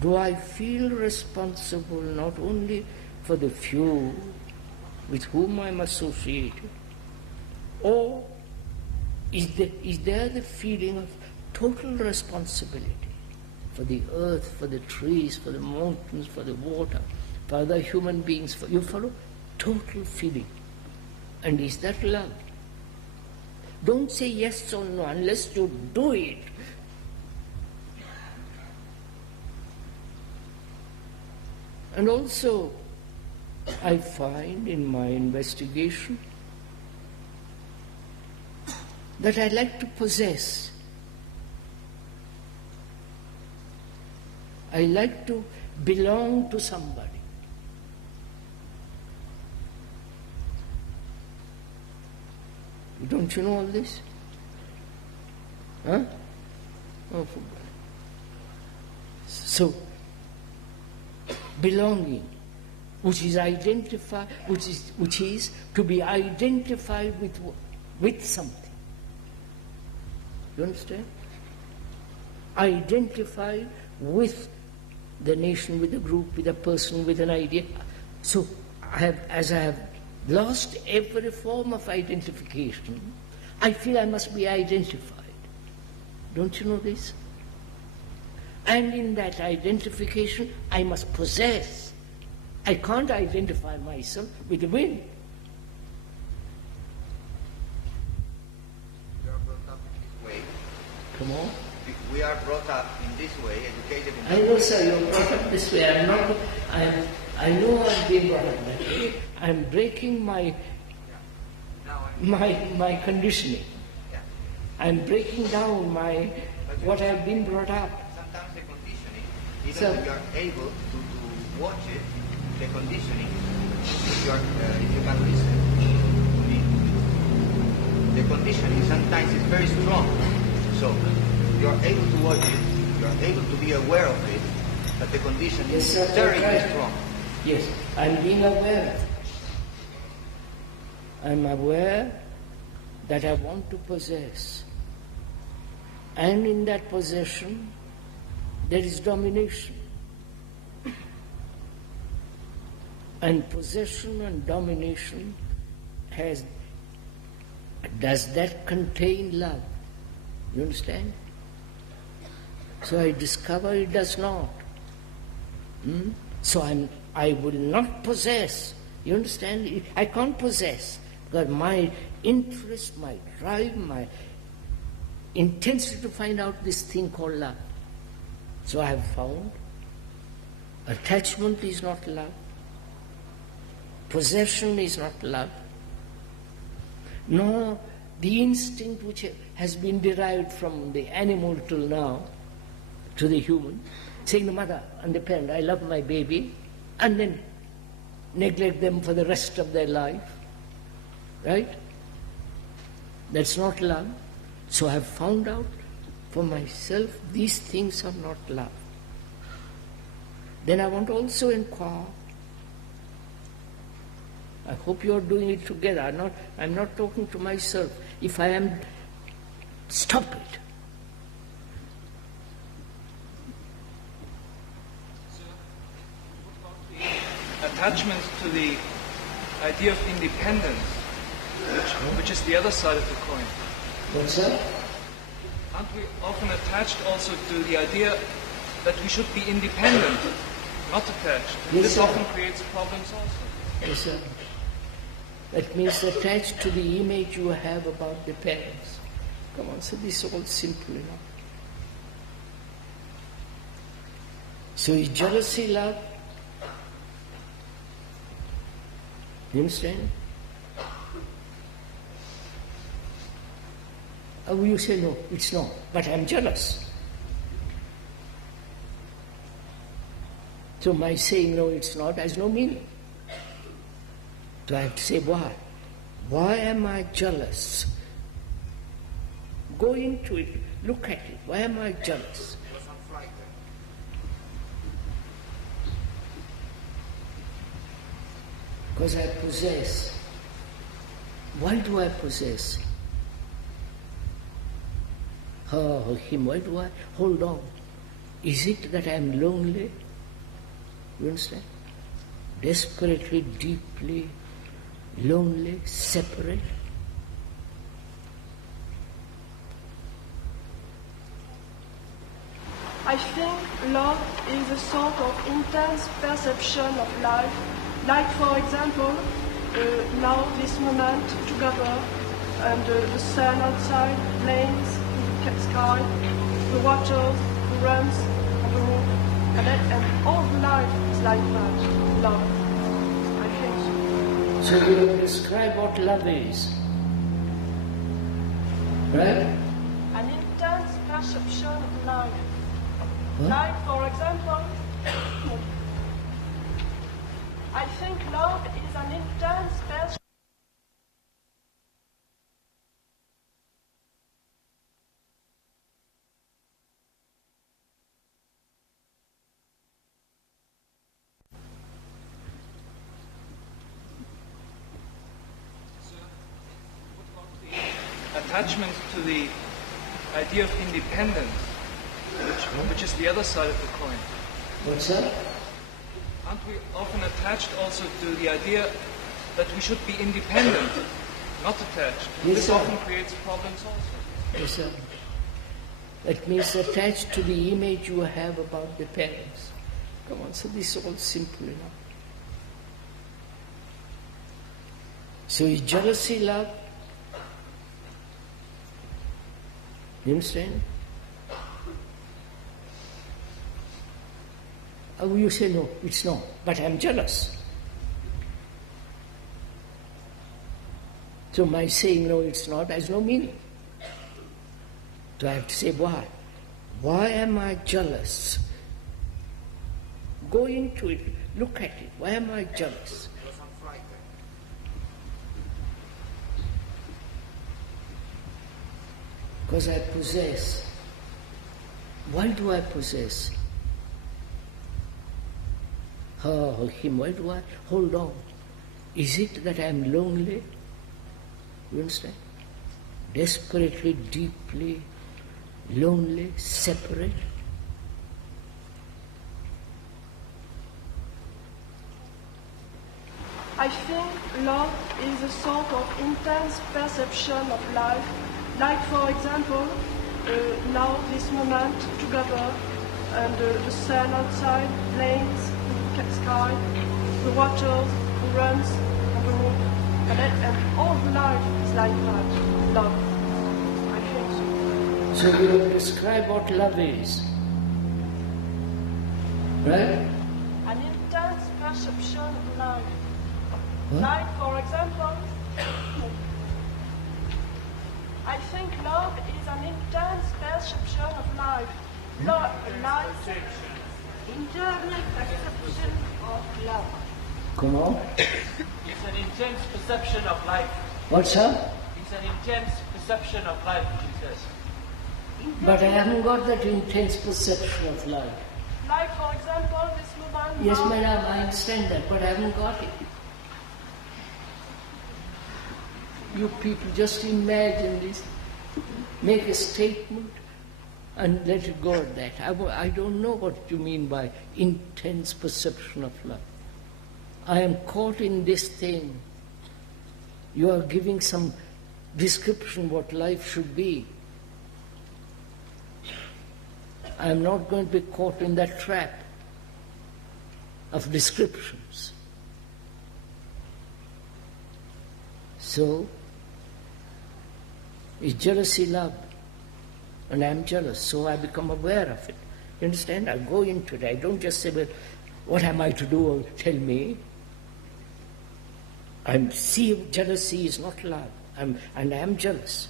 do I feel responsible not only for the few with whom I'm associated, or is there the feeling of total responsibility for the earth, for the trees, for the mountains, for the water, for other human beings? You follow? Total feeling. And is that love? Don't say yes or no unless you do it. And also, I find in my investigation that I like to possess. I like to belong to somebody. Don't you know all this? Huh? Oh, for God. So, belonging, which is to be identified with something. You understand? Identified with the nation, with a group, with a person, with an idea. So, as I have lost every form of identification, I feel I must be identified. Don't you know this? And in that identification, I must possess. I can't identify myself with the wind. We are brought up in this way. Come on. We are brought up in this way, educated in I know, sir, you're brought up this way. I know I'm being brought up that way. I'm breaking my conditioning. I'm breaking down what I've been brought up. Sometimes the conditioning, even if you are able to watch it, the conditioning, if you can listen to me, the conditioning sometimes is very strong. So you are able to watch it, you are able to be aware of it, but the conditioning is very strong. Yes, I'm being aware. I'm aware that I want to possess. And in that possession, there is domination. And possession and domination does that contain love? You understand? So I discover it does not. So I will not possess. You understand? I can't possess. Because my interest, my drive, my intensity to find out this thing called love. So I have found attachment is not love. Possession is not love. Nor the instinct which has been derived from the animal till now to the human, saying the mother and the parent, I love my baby, and then neglect them for the rest of their life. Right? That's not love. So I have found out for myself these things are not love. Then I want to also inquire. I hope you are doing it together. I'm not talking to myself. If I am, stop it. Attachment to the idea of independence, which is the other side of the coin. What's that? Aren't we often attached also to the idea that we should be independent, not attached? Yes, this sir. often creates problems also. Yes, sir. That means attached to the image you have about the parents. Come on, so this is all simple enough. So is jealousy love? You understand? Or you say, no, it's not, but I'm jealous. So my saying, no, it's not, has no meaning. So I have to say, why? Why am I jealous? Go into it, look at it. Why am I jealous? Because I possess. Why do I possess? Her or him, why do I hold on? Is it that I am lonely? You understand? Desperately, deeply lonely, separate. I think love is a sort of intense perception of life. Like, for example, now this moment together, and the sun outside, planes, the sky, the water, the runs, and the roof, and all life is like that. Love. I think so. So you will describe what love is. Right? An intense perception of life. What? Like, for example, I think love is an intense perception. Attachment to the idea of independence, which is the other side of the coin. What's that? Aren't we often attached also to the idea that we should be independent, not attached? Yes, this sir. often creates problems also. Yes, sir. That means attached to the image you have about the parents. Come on, so this is all simple enough. So is jealousy love? You understand? Oh, you say no, it's not, but I'm jealous. So my saying no, it's not has no meaning. So I have to say why. Why am I jealous? Go into it, look at it. Why am I jealous? Because I possess. Why do I possess? Her or him, why do I hold on? Is it that I am lonely? You understand? Desperately, deeply lonely, separate. I think love is a sort of intense perception of life. Like, for example, now this moment together, and the sun outside, planes, the sky, the water, the runs, and the roof, and all life is like that. Love. I think so. So we will describe what love is. Right? An intense perception of life. What? Like, for example, I think love is an intense perception of life. Life. Internal perception of love. Come on. It's an intense perception of life. What's up? It's an intense perception of life, she says. But I haven't got that intense perception of life. Like, for example, this woman. Yes, madam, I understand that, but I haven't got it. You people just imagine this, make a statement and let it go at that. I don't know what you mean by intense perception of love. I am caught in this thing. You are giving some description what life should be. I am not going to be caught in that trap of descriptions. So, is jealousy love? And I am jealous, so I become aware of it. You understand? I go into it. I don't just say, well, what am I to do? Tell me. I see jealousy is not love, and I am jealous.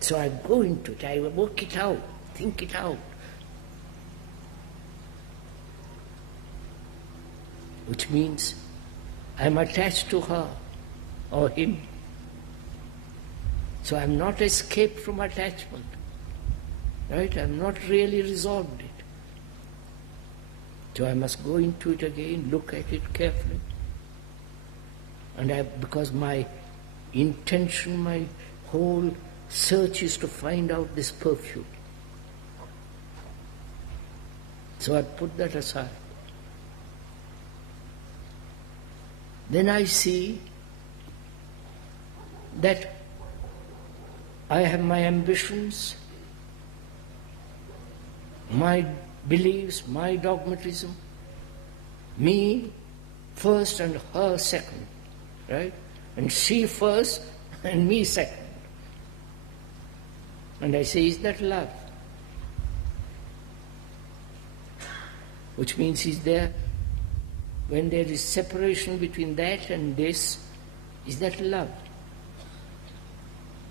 So I go into it. I work it out, think it out. Which means I am attached to her or him. So I am not escaped from attachment. Right? I am not really resolved it. So I must go into it again, look at it carefully. And because my intention, my whole search is to find out this perfume. So I put that aside. Then I see that I have my ambitions, my beliefs, my dogmatism, me first and her second, right? And she first and me second. And I say, is that love? Which means is there, when there is separation between that and this, is that love?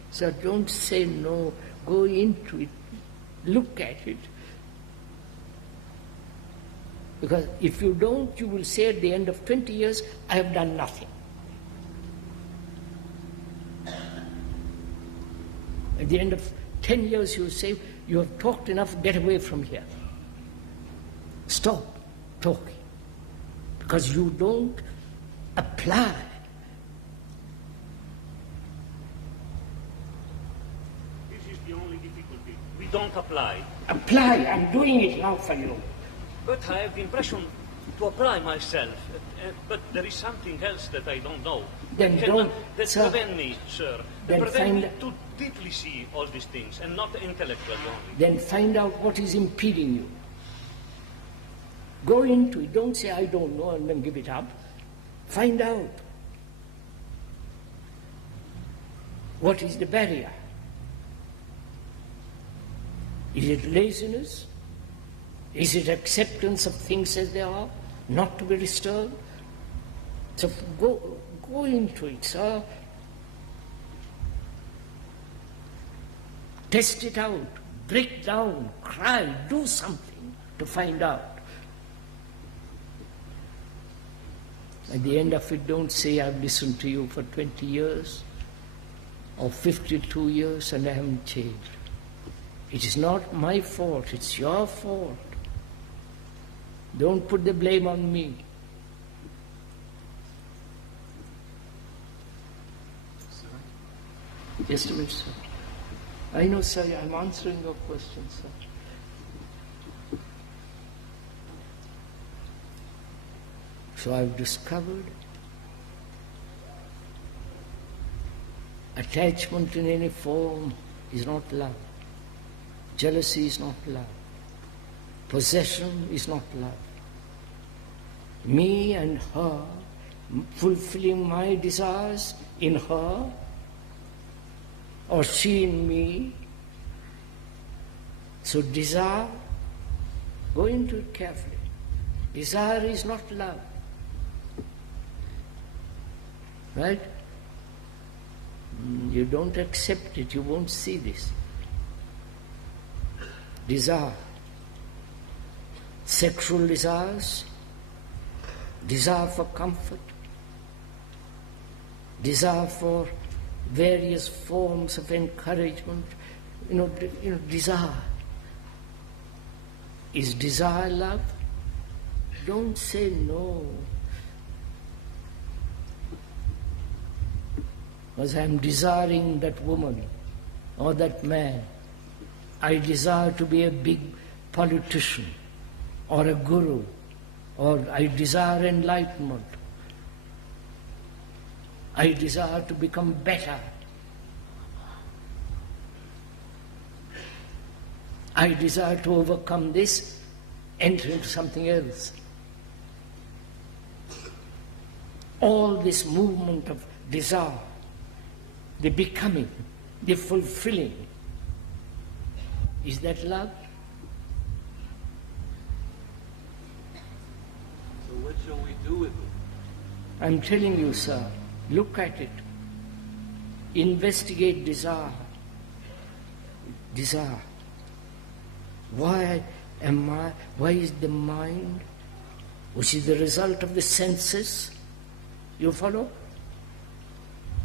So don't say no, go into it, look at it. Because if you don't, you will say at the end of 20 years, I have done nothing. At the end of 10 years, you will say, you have talked enough, get away from here. Stop talking. Because you don't apply. This is the only difficulty. We don't apply. Apply, I'm doing it now for you. But I have the impression to apply myself. But there is something else that I don't know. Then that prevent me, sir. That prevent me to deeply see all these things and not intellectual only. Then find out what is impeding you. Go into it. Don't say, I don't know, and then give it up. Find out. What is the barrier? Is it laziness? Is it acceptance of things as they are, not to be disturbed? So go into it, sir. Test it out. Break down. Cry. Do something to find out. At the end of it, don't say, I've listened to you for 20 years or 52 years and I haven't changed. It is not my fault, it's your fault. Don't put the blame on me. Just a minute, sir. I know, sir, I'm answering your question, sir. So I've discovered attachment in any form is not love. Jealousy is not love. Possession is not love. Me and her, fulfilling my desires in her, or she in me. So desire, go into it carefully. Desire is not love. Right? You don't accept it, you won't see this. Desire. Sexual desires, desire for comfort, desire for various forms of encouragement, desire. Is desire love? Don't say no. Because I am desiring that woman or that man. I desire to be a big politician or a guru, or I desire enlightenment. I desire to become better. I desire to overcome this, enter into something else. All this movement of desire, the becoming, the fulfilling, is that love? So what shall we do with it? I'm telling you, sir, look at it. Investigate desire. Desire. Why is the mind, which is the result of the senses, you follow?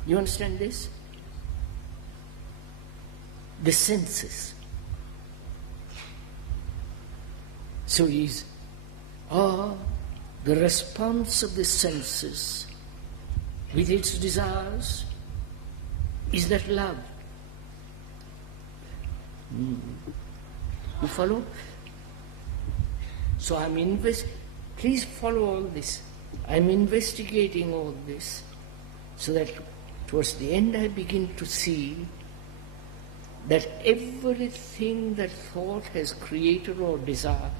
You understand this? the senses. So the response of the senses with its desires, is that love? You follow? So please follow all this. I'm investigating all this so that towards the end I begin to see that everything that thought has created or desire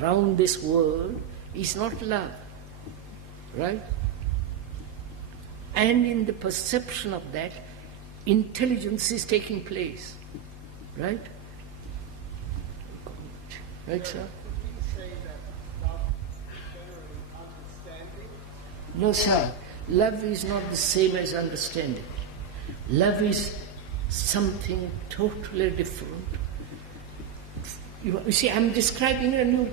around this world is not love, right? And in the perception of that, intelligence is taking place, right? Right, sir? No, sir. Love is not the same as understanding. Love is something totally different. You see, I'm describing a new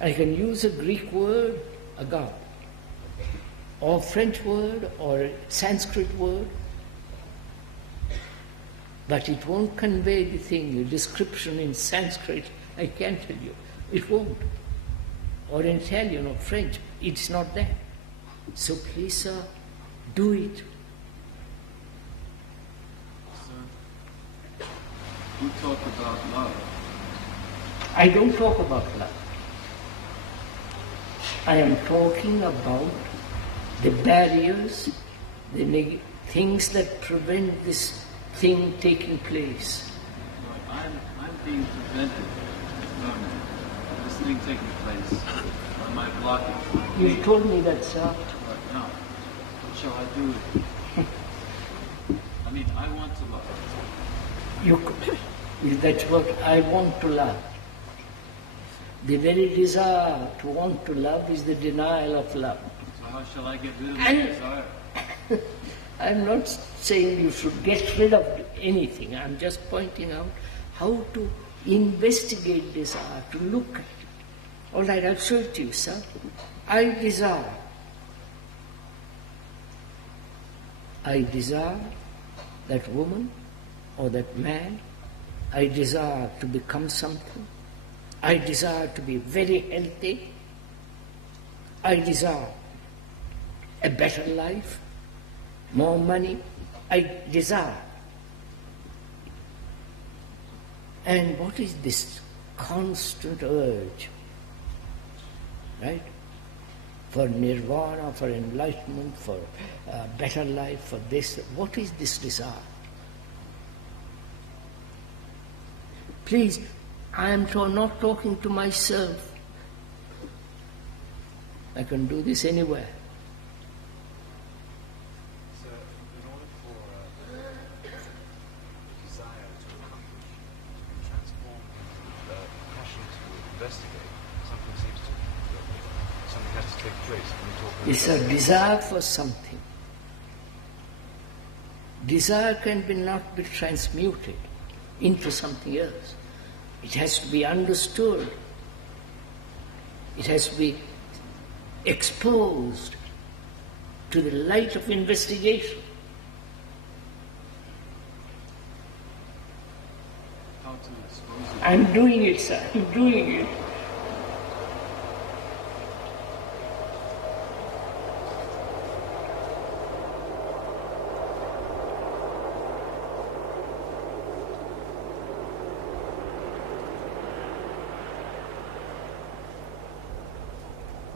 I can use a Greek word, agap, or French word, or Sanskrit word, but it won't convey the thing. A description in Sanskrit, I can't tell you. It won't. Or in Italian or French, it's not there. So please, sir, do it. Sir, you talk about love. I don't talk about love. I am talking about the barriers, the things that prevent this thing taking place. I'm being prevented from this thing taking place. Am I blocking? You've told me that, sir. Right now. What shall I do with it? I mean, I want to love. That's what I want to love. The very desire to want to love is the denial of love. So how shall I get rid of the desire? I'm not saying you should get rid of anything. I'm just pointing out how to investigate desire, to look at it. All right, I'll show it to you, sir. I desire that woman or that man. I desire to become something. I desire to be very healthy. I desire a better life, more money. I desire. And what is this constant urge, right? For nirvana, for enlightenment, for a better life, for this. What is this desire? Please, I am not talking to myself. I can do this anywhere. So, in order for desire to accomplish, to be transformed, passion to investigate, something has to take place. It's a desire for something. Desire not be transmuted into something else. It has to be understood. It has to be exposed to the light of investigation. How to expose it? I'm doing it, sir. I'm doing it.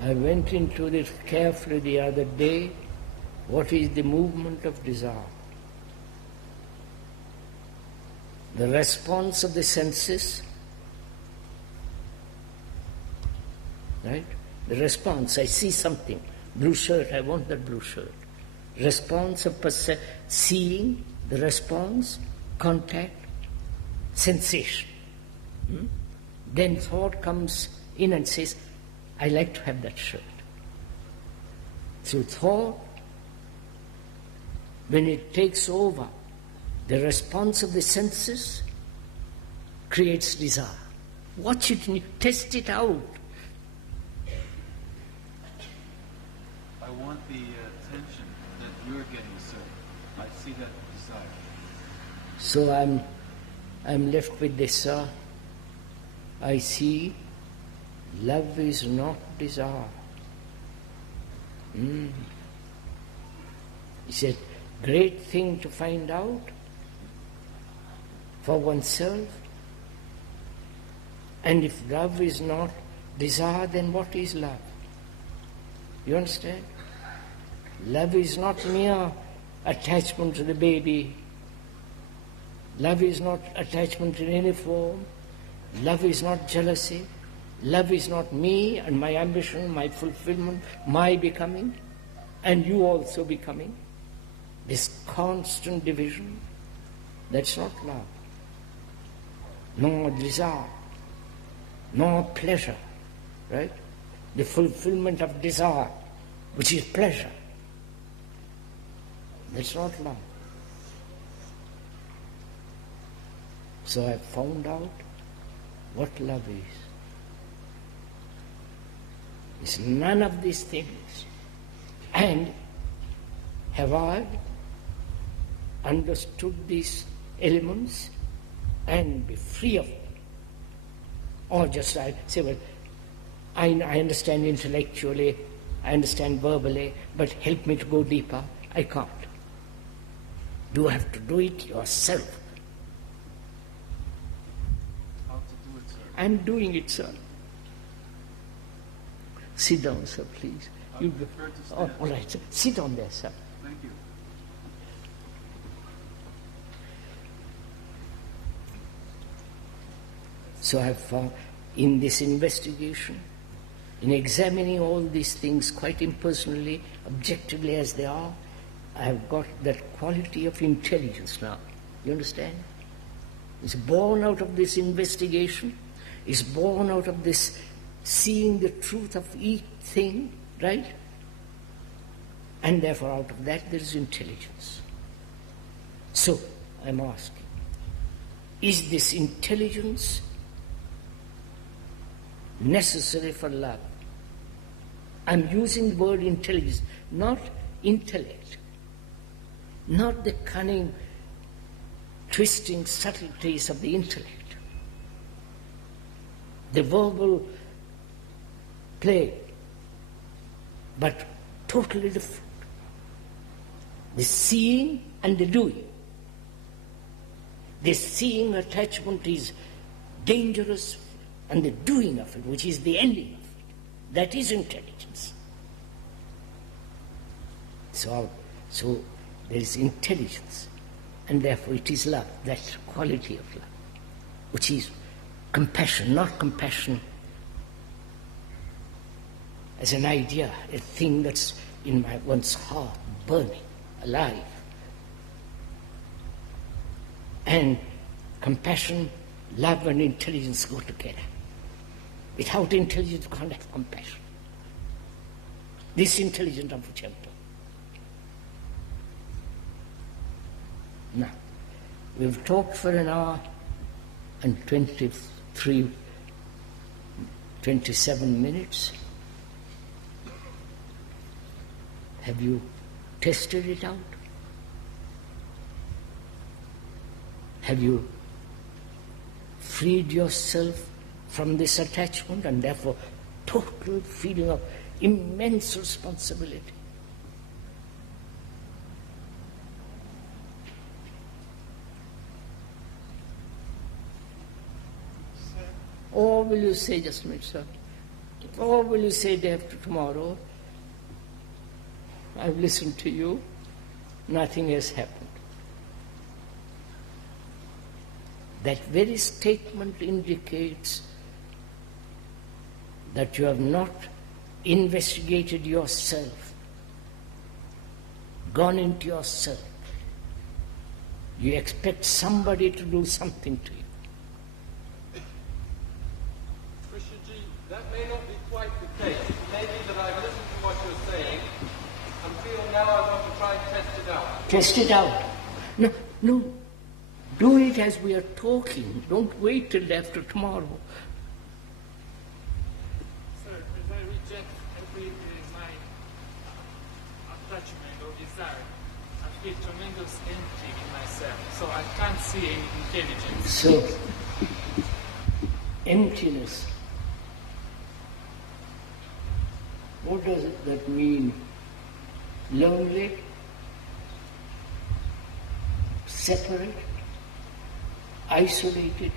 I went into this carefully the other day. What is the movement of desire? The response of the senses, right? The response, I see something, blue shirt, I want that blue shirt. Response of seeing, the response, contact, sensation. Then thought comes in and says, I like to have that shirt. So thought, when it takes over, the response of the senses creates desire. Watch it and test it out. I I want the attention that you're getting, sir. I see that desire. So I'm left with this, sir. I see love is not desire. It's a great thing to find out for oneself. And if love is not desire, then what is love? You understand? Love is not mere attachment to the baby. Love is not attachment in any form. Love is not jealousy. Love is not me and my ambition, my fulfillment, my becoming, and you also becoming. This constant division, that's not love. Nor desire, nor pleasure, right? The fulfillment of desire, which is pleasure. That's not love. So I found out what love is. It's none of these things. And have I understood these elements and be free of them? Or just I say, well, I understand intellectually, I understand verbally, but help me to go deeper. I can't. You have to do it yourself. How to do it, sir? I'm doing it, sir. Sit down, sir, please. I prefer to stand. All right, sir. Sit down there, sir. Thank you. So I've found in this investigation, in examining all these things quite impersonally, objectively as they are, I have got that quality of intelligence now. You understand? It's born out of this investigation. It's born out of this seeing the truth of each thing, right? And therefore out of that there is intelligence. So, I'm asking, is this intelligence necessary for love? I'm using the word intelligence, not intellect, not the cunning, twisting subtleties of the intellect, the verbal play, but totally different. The seeing and the doing. The seeing attachment is dangerous, and the doing of it, which is the ending of it, that is intelligence. So there is intelligence, and therefore it is love, that quality of love, which is compassion, not compassion as an idea, a thing that's in one's heart, burning, alive. And compassion, love and intelligence go together. Without intelligence you can't have compassion. This intelligence of which I'm talking. Now, we've talked for an hour and 27 minutes. Have you tested it out? Have you freed yourself from this attachment and therefore total feeling of immense responsibility? Or will you say, just a minute, sir, or will you say day after tomorrow, I've listened to you, nothing has happened? That very statement indicates that you have not investigated yourself, gone into yourself. You expect somebody to do something to you. That may not be quite the case. It may be that I've listened to what you're saying and feel now I want to try and test it out. Test it out. No. Do it as we are talking. Don't wait till after tomorrow. Sir, if I reject every desire. I feel tremendous empty in myself, so I can't see any intelligence. So, emptiness. What does that mean? Lonely? Separate? Isolated?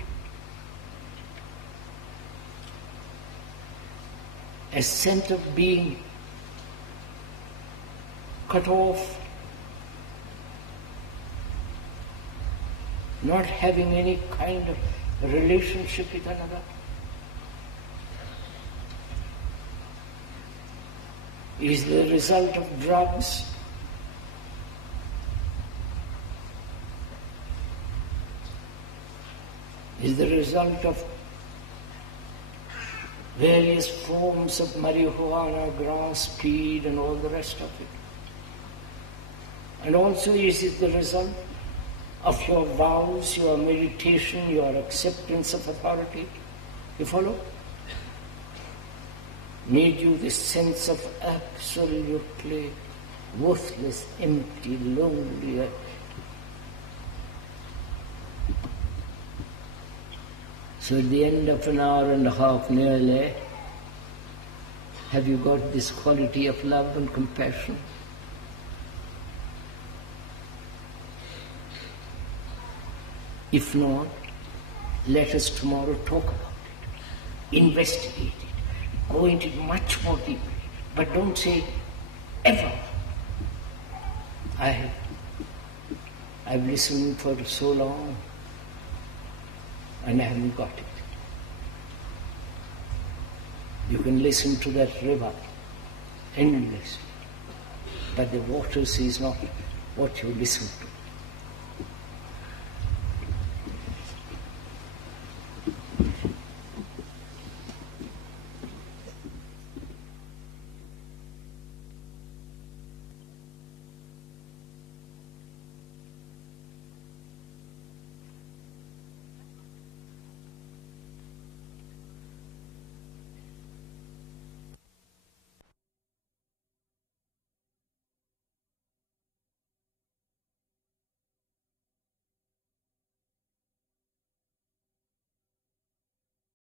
A sense of being cut off, not having any kind of relationship with another. Is the result of drugs. Is the result of various forms of marijuana, grass, speed, and all the rest of it. And also is it the result of your vows, your meditation, your acceptance of authority? You follow? Made you this sense of absolutely worthless, empty, lonely. So at the end of an hour and a half nearly, have you got this quality of love and compassion? If not, let us tomorrow talk about it, investigate it, go into it much more deeply. But don't say, ever. I've listened for so long, and I haven't got it. You can listen to that river endlessly, but the waters is not what you listen to.